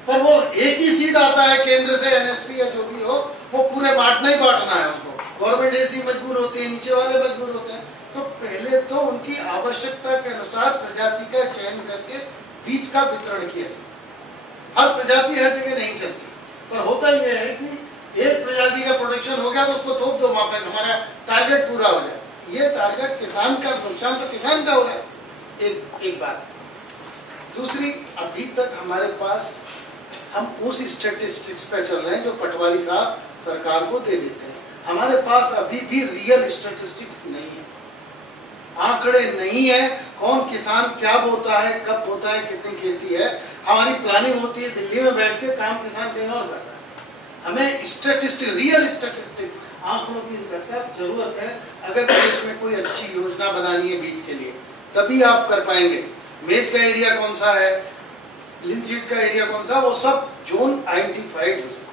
पर वो एक ही सीड आता है केंद्र से, NSC या जो भी हो, वो पूरे बांटना ही बांटना है उसको। गवर्नमेंट एजेंसी मजबूर होती है, नीचे वाले मजबूर होते हैं। तो पहले तो उनकी आवश्यकता के अनुसार प्रजाति का चयन करके बीज का वितरण किया जाए। हर प्रजाति हर जगह नहीं चलती, पर होता यह है कि एक प्रजाति का प्रोडक्शन हो गया तो उसको थोप दो वहां पर, हमारा टारगेट पूरा हो जाए। ये टारगेट किसान का, नुकसान तो किसान का हो रहा है। एक बात। दूसरी, अभी तक हमारे पास हम उस स्टैटिस्टिक्स पे चल रहे हैं जो पटवारी साहब सरकार को दे देते हैं। हमारे पास अभी भी रियल स्टैटिस्टिक्स नहीं है, आंकड़े नहीं है, कौन किसान क्या बोता है, कब बोता है, कितनी खेती है। हमारी प्लानिंग होती है दिल्ली में बैठ के, काम किसान कहीं और कर रहा है। हमें स्टैटिस्टिक्स, रियल स्टैटिस्टिक्स, आंकड़ों की जरूरत है। अगर देश में कोई अच्छी योजना बनानी है बीज के लिए, तभी आप कर पाएंगे। मेज का एरिया कौन सा है, लिनसीड का एरिया कौन सा, वो सब जोन आइडेंटिफाइड हो जाए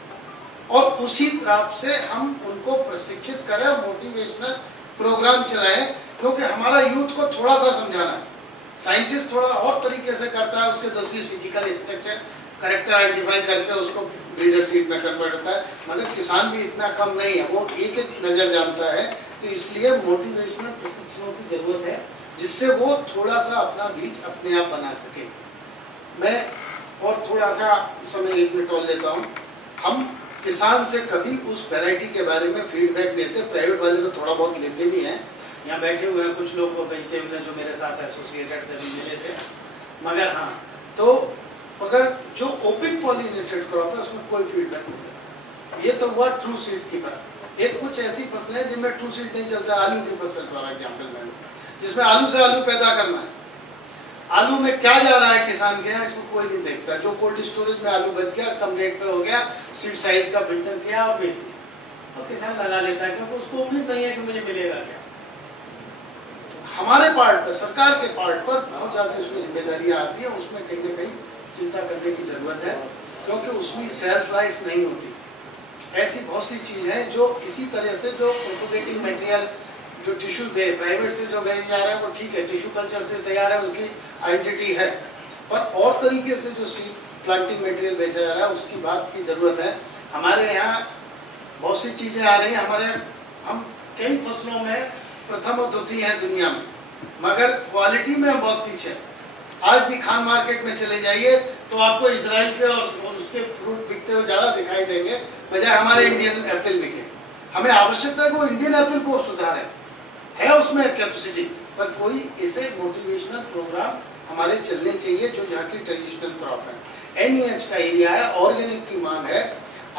और उसी तरह से हम उनको प्रशिक्षित करें, मोटिवेशनल प्रोग्राम चलाएं। क्योंकि हमारा यूथ को थोड़ा सा समझाना है। साइंटिस्ट थोड़ा और तरीके से करता है, उसके 10-20 फिजिकल स्ट्रक्चर करेक्टर आइडेंटिफाई करके उसको ब्रीडर सीड में कन्वर्ट होता है, मगर किसान भी इतना कम नहीं है, वो एक नज़र जानता है। तो इसलिए मोटिवेशनल प्रशिक्षणों की जरूरत है, जिससे वो थोड़ा सा अपना बीज अपने आप बना सके। मैं और थोड़ा सा समय 1 मिनट और लेता हूँ। हम किसान से कभी उस वैरायटी के बारे में फीडबैक लेते, प्राइवेट वाले तो थोड़ा बहुत लेते भी हैं। यहाँ बैठे हुए हैं कुछ लोग वेजिटेबल जो मेरे साथ एसोसिएटेड थे, मिले थे। मगर हाँ, तो अगर जो ओपन पॉलिनेटेड क्रॉप है उसमें कोई फीडबैक नहीं लेता। ये तो हुआ ट्रू सीड की बात। एक कुछ ऐसी फसलें हैं जिनमें ट्रू सीड नहीं चलता। आलू की फसल फॉर एग्जाम्पल मैं लूँ, जिसमें आलू से आलू पैदा करना है। आलू में क्या जा रहा है किसान के यहाँ, इसको कोई नहीं देखता। जो कोल्ड स्टोरेज में आलू बच गया, कम रेट पे हो गया, सीड साइज का फिल्टर किया और बेच दिया, तो किसान लगा लेता है, क्योंकि उसको उम्मीद नहीं है कि मुझे मिलेगा क्या। हमारे पार्ट पर, सरकार के पार्ट पर बहुत ज़्यादा इसमें जिम्मेदारियाँ आती है, उसमें कहीं ना कहीं चिंता करने की ज़रूरत है, क्योंकि उसमें सेल्फ लाइफ नहीं होती। ऐसी बहुत सी चीज़ हैं जो इसी तरह से, जो प्रोपोगेटिंग मटेरियल जो टिश्यू प्राइवेट से जो भेजे जा रहे हैं वो ठीक है, टिश्यू कल्चर से तैयार है, उसकी आइडेंटिटी है, पर और तरीके से जो सीड प्लांटिंग मटेरियल भेजा जा रहा है उसकी बात की ज़रूरत है। हमारे यहाँ बहुत सी चीज़ें आ रही हैं, हम कई फसलों में प्रथम और द्वितीय है दुनिया में, मगर क्वालिटी में हम बहुत पीछे हैं। आज भी खान मार्केट में चले जाइए तो आपको इजराइल के और उसके फ्रूट बिकते हुए ज़्यादा दिखाई देंगे बजाय हमारे इंडियन एप्पल बिके। हमें आवश्यकता है कि वो इंडियन एप्पल को सुधारें, है उसमें कैपेसिटी, पर कोई ऐसे मोटिवेशनल प्रोग्राम हमारे चलने चाहिए जो यहाँ की ट्रेडिशनल क्रॉप है। NEH का एरिया है, ऑर्गेनिक की मांग है।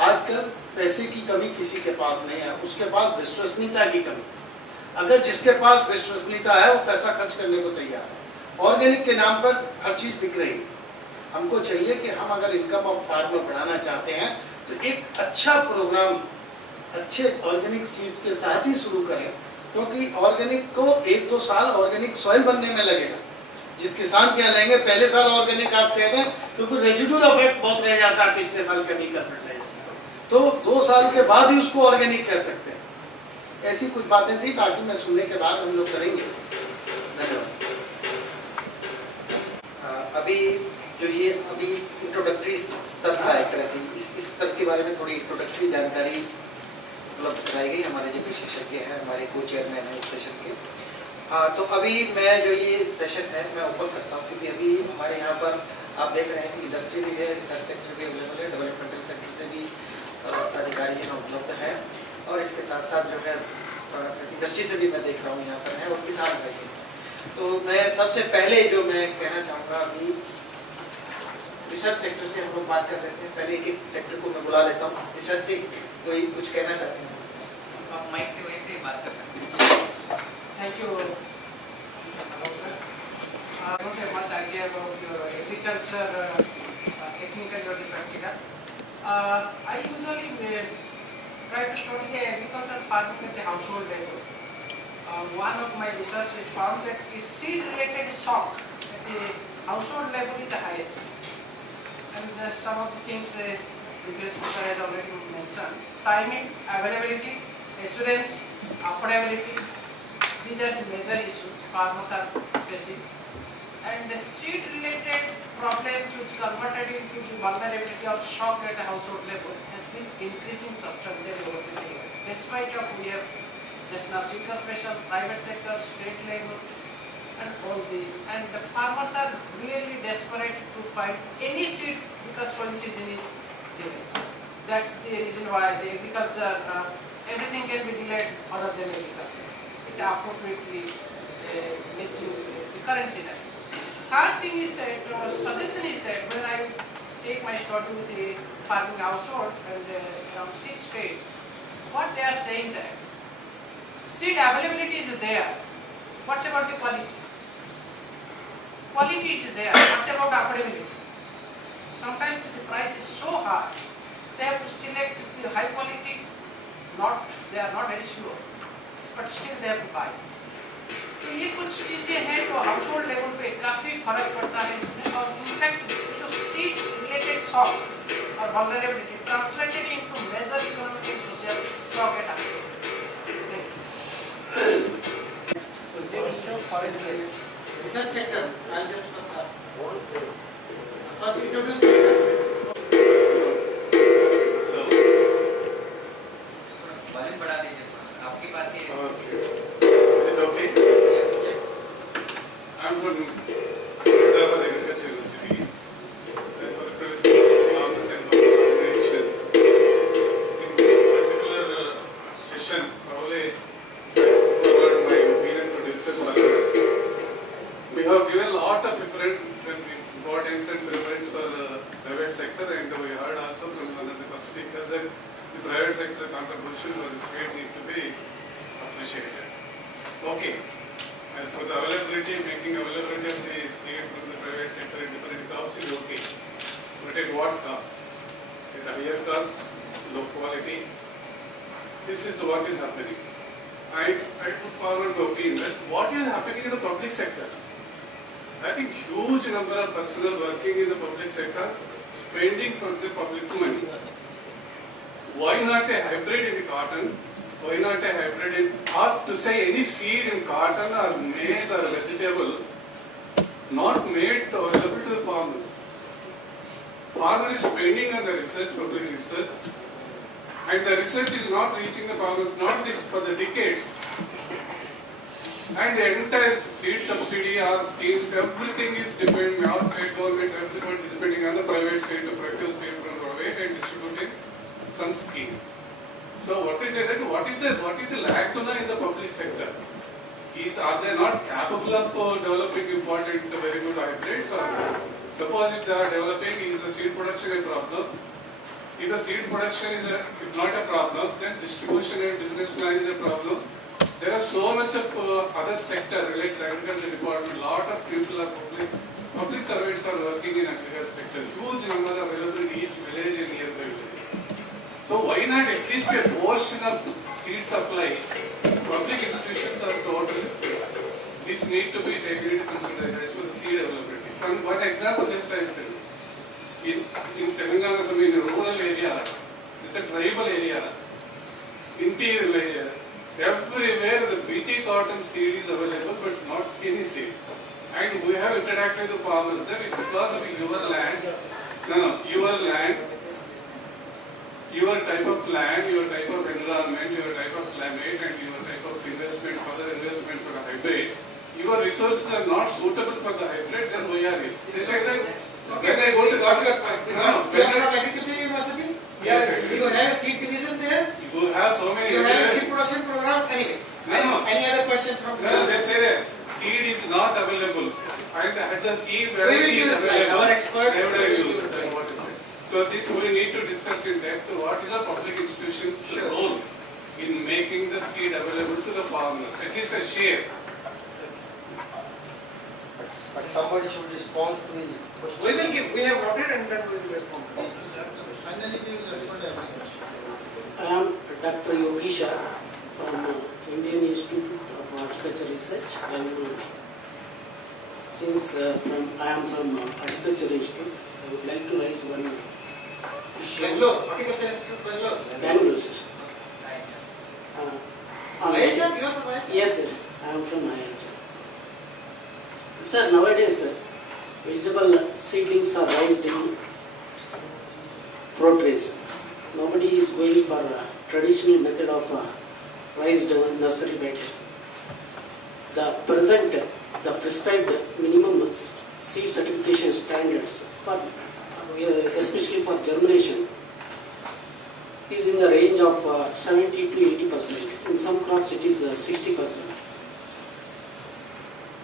आजकल पैसे की कमी किसी के पास नहीं है, उसके पास विश्वसनीयता की कमी। अगर जिसके पास विश्वसनीयता है वो पैसा खर्च करने को तैयार है। ऑर्गेनिक के नाम पर हर चीज़ बिक रही है। हमको चाहिए कि हम अगर इनकम ऑफ फार्मर बढ़ाना चाहते हैं तो एक अच्छा प्रोग्राम अच्छे ऑर्गेनिक सीड के साथ ही शुरू करें, क्योंकि ऑर्गेनिक को 1-2 साल ऑर्गेनिक सॉइल बनने में लगेगा। जिस किसान क्या लेंगे पहले साल ऑर्गेनिक आप कहते हैं, क्योंकि रेजिडुअल इफेक्ट बहुत रह जाता है पिछले साल केमिकल फर्टिलाइजर, तो 2 साल के बाद ही उसको ऑर्गेनिक कह सकते हैं। ऐसी कुछ बातें थी, बाकी मैं सुनने के बाद हम लोग करेंगे। धन्यवाद। अभी जो ये अभी इंट्रोडक्टरी स्तर था, एक तरह से इस स्तर के बारे में थोड़ी इंट्रोडक्टरी जानकारी उपलब्ध कराई गई। हमारे जो विशेषज्ञ हैं, हमारे को चेयरमैन हैं इस सेशन के। तो अभी मैं जो ये सेशन है मैं ओपन करता हूँ, क्योंकि अभी हमारे यहाँ पर आप देख रहे हैं कि इंडस्ट्री भी है, रिसर्च सेक्टर भी अवेलेबल है, डेवलपमेंटल सेक्टर से भी अधिकारी यहाँ उपलब्ध है, और इसके साथ साथ जो है इंडस्ट्री से भी मैं देख रहा हूँ यहाँ पर है, और किसान भी है। तो मैं सबसे पहले जो मैं कहना चाहूँगा, अभी रिसर्च सेक्टर से हम लोग बात कर रहे थे, पहले एक सेक्टर को मैं बुला लेता हूँ। रिसर्च से कोई कुछ कहना चाहते हैं? आप माइक से वहीं से बात कर सकते हैं। Thank you. I don't have much idea about agriculture, technical or the practical. I usually try to study the agricultural farming at the household level. One of my research I found that the seed-related shock at the household level is the highest. And some of the things previous speaker has already mentioned: timing, availability, assurance, affordability. These are the major issues farmers are facing, and the seed-related problems which converted into the vulnerability of shock at a household level has been increasing substantially over the years. Despite of we have national seed corporation, private sector, state level, and all these, and the farmers are really desperate to find any seeds because sowing season is delayed. That's the reason why the agriculture, everything can be delayed other than agriculture. Appropriately meets the current scenario. Third thing is that suggestion is that when I take my study with the farming household and around 6 states, what they are saying that seed availability is there. What's about the quality? Quality is there. What's about affordability? Sometimes the price is so high, they have to select the high quality. They are not very sure, but still they have to buy. तो ये कुछ चीजें हैं जो house hold level पे काफी फर्क पड़ता है इसमें, और इनफैक्ट जो सीड रिलेटेड शॉक और vulnerability translated into major economic and social shock at household. Research sector, I just first introduce बढ़ा दीजिए आपके पास ये। I'm from Hyderabad Agriculture University. I represent farmers and organization. In this particular session, probably I forward my opinion to discuss further. We have given a lot of importance and preference for private sector, and we heard also from one of the first speakers that the private sector contribution for the state need to be appreciated. Okay. And for the availability, making availability of the seed from the private sector in different crops is okay. But at what cost? At a higher cost, low quality. This is what is happening. I put forward the opinion that what is happening in the public sector. I think huge number of personnel working in the public sector spending for the public money. Why not a hybrid in the cotton? Why not a hybrid in, or to say any seed in cotton or maize or vegetable not made available to the farmers. Farmer is spending on the research, public research, and the research is not reaching the farmers, not this for the decades. And the entire seed subsidy or schemes, everything is depending on state government, everyone is depending on the private seed to procure seed from private and distributing some schemes. So what is the lacuna in the public sector? Are they not capable of developing important, very good hybrids? Or suppose if they are developing, is the seed production a problem? If the seed production is if not a problem, then distribution and business plan is a problem. There are so much of other sector related to agriculture department. Lot of people are public servants are working in agriculture sector. Huge number of available in each village and nearby village. So why not at least a portion of seed supply? Public institutions are totally failed. This need to be taken into consideration as for the seed availability. One example just I will tell you. In Telangana, in a rural area, it's a tribal area, interior villages, everywhere the BT cotton seed is available, but not any seed. And we have interacted with the farmers that because of your land, your type of land, your type of environment, your type of climate, and your type of investment, further investment for a hybrid, your resources are not suitable for the hybrid, then we are it. They say that when I go to You are from Agriculture University? Yes, You have a seed division there? you have so many. You have a seed production program? Anyway. No. Any other question from No, they say that seed is not available. And at the seed We will variety is give available. our experts. They would have We will used give that, what is it. So this we need to discuss in depth. What is the public institution's role in making the seed available to the farmers? At least a share. But somebody should respond to his question. We will give. We have noted and then we will respond. Finally, we will respond to every question. I am Dr. Yogisha from Indian Institute of Horticulture Research, and since I am from Horticulture Institute, I would like to raise one issue. Bangalore, Horticulture Institute, Bangalore. Bangalore, sir. IHR, you are from IHR? Yes, sir. I am from IHR. Sir, nowadays, vegetable seedlings are raised in pro trays. Nobody is going for a traditional method of raised nursery bed. The prescribed minimum seed certification standards, for, especially for germination, is in the range of 70 to 80%. In some crops, it is 60%.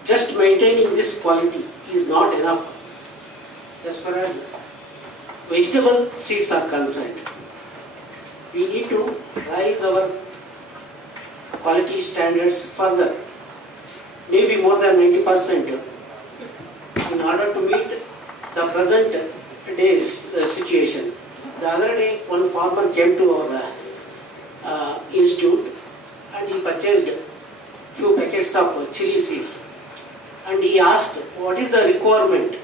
Just maintaining this quality is not enough as far as vegetable seeds are concerned. We need to raise our quality standards further, maybe more than 90%, in order to meet the present day's situation. The other day, one farmer came to our institute and he purchased few packets of chili seeds. And he asked, what is the requirement,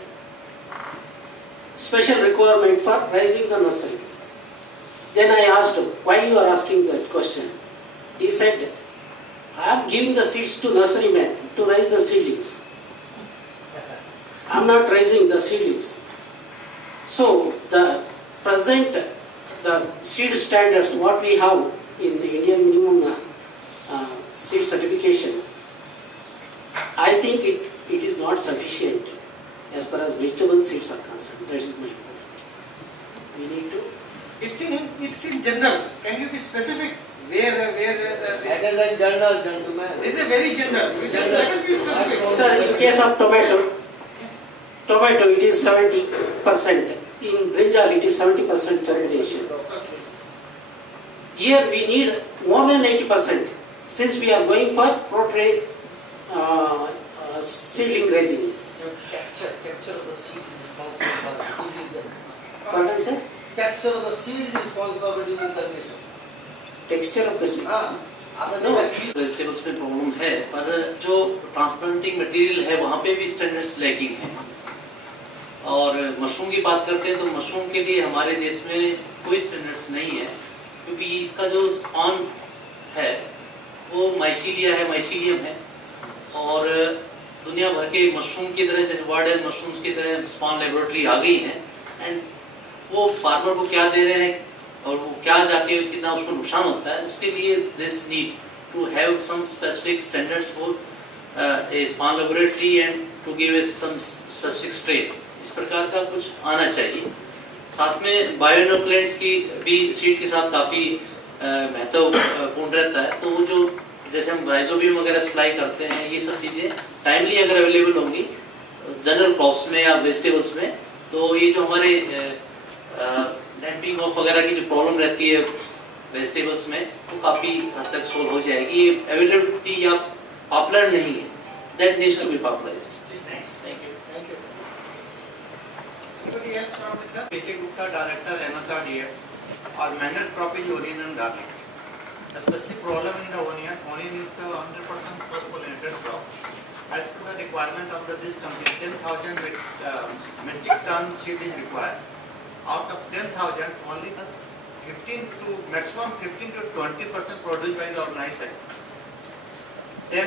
special requirement for raising the nursery? Then I asked him, why you are asking that question? He said, I am giving the seeds to nurserymen to raise the seedlings. I am not raising the seedlings. So the present, the seed standards, what we have in the Indian minimum seed certification, I think it is not sufficient as far as vegetable seeds are concerned. That is my point. We need to. It's in general. Can you be specific? Where That is in general, gentlemen. this is a very general. Let us be specific. Sir, in case of tomato it is 70%. In brinjal, it is 70% germination. Here we need more than 80%, since we are going for pro-tray seedling raising. Capture of the seed is responsible for giving Pardon, sir? Capture of the seed is responsible for giving germination. Texture of the seed. No. Vegetables में problem है, पर जो transplanting material है वहाँ पे भी standards lacking है। और मशरूम की बात करते हैं तो मशरूम के लिए हमारे देश में कोई स्टैंडर्ड्स नहीं है, क्योंकि इसका जो स्पॉन है वो माइसीलियम है और दुनिया भर के मशरूम की तरह, जैसे वर्ल्ड हेल्थ मशरूम्स की तरह स्पॉन लेबोरेटरी आ गई है, एंड वो फार्मर को क्या दे रहे हैं, और वो क्या जाके कितना उसको नुकसान होता है, उसके लिए this need to have some specific standards for a small laboratory and to give some specific strain, इस प्रकार का कुछ आना चाहिए। साथ में बायोइनोकुलेंट्स की भी सीड के साथ काफ़ी महत्वपूर्ण रहता है, तो वो जो जैसे हम राइजोबियम वगैरह सप्लाई करते हैं, ये सब चीज़ें टाइमली अगर अवेलेबल होंगी जनरल क्रॉप्स में या वेजिटेबल्स में, तो ये जो हमारे डैम्पिंग ऑफ वगैरह की जो प्रॉब्लम रहती है वेजिटेबल्स में, वो काफ़ी हद तक सोल्व हो जाएगी। ये अवेलेबिलिटी या पॉपुलर नहीं है, that needs to be popularised. Thank you. P.K. Gupta, Director, MSRDF, or managed crop is onion and garlic. Especially problem in the onion. Onion is the 100% cross-pollinated crop. As per the requirement of this company, 10,000 metric ton seed is required. Out of 10,000, only 15 to maximum 15 to 20% produced by the organized sector. Then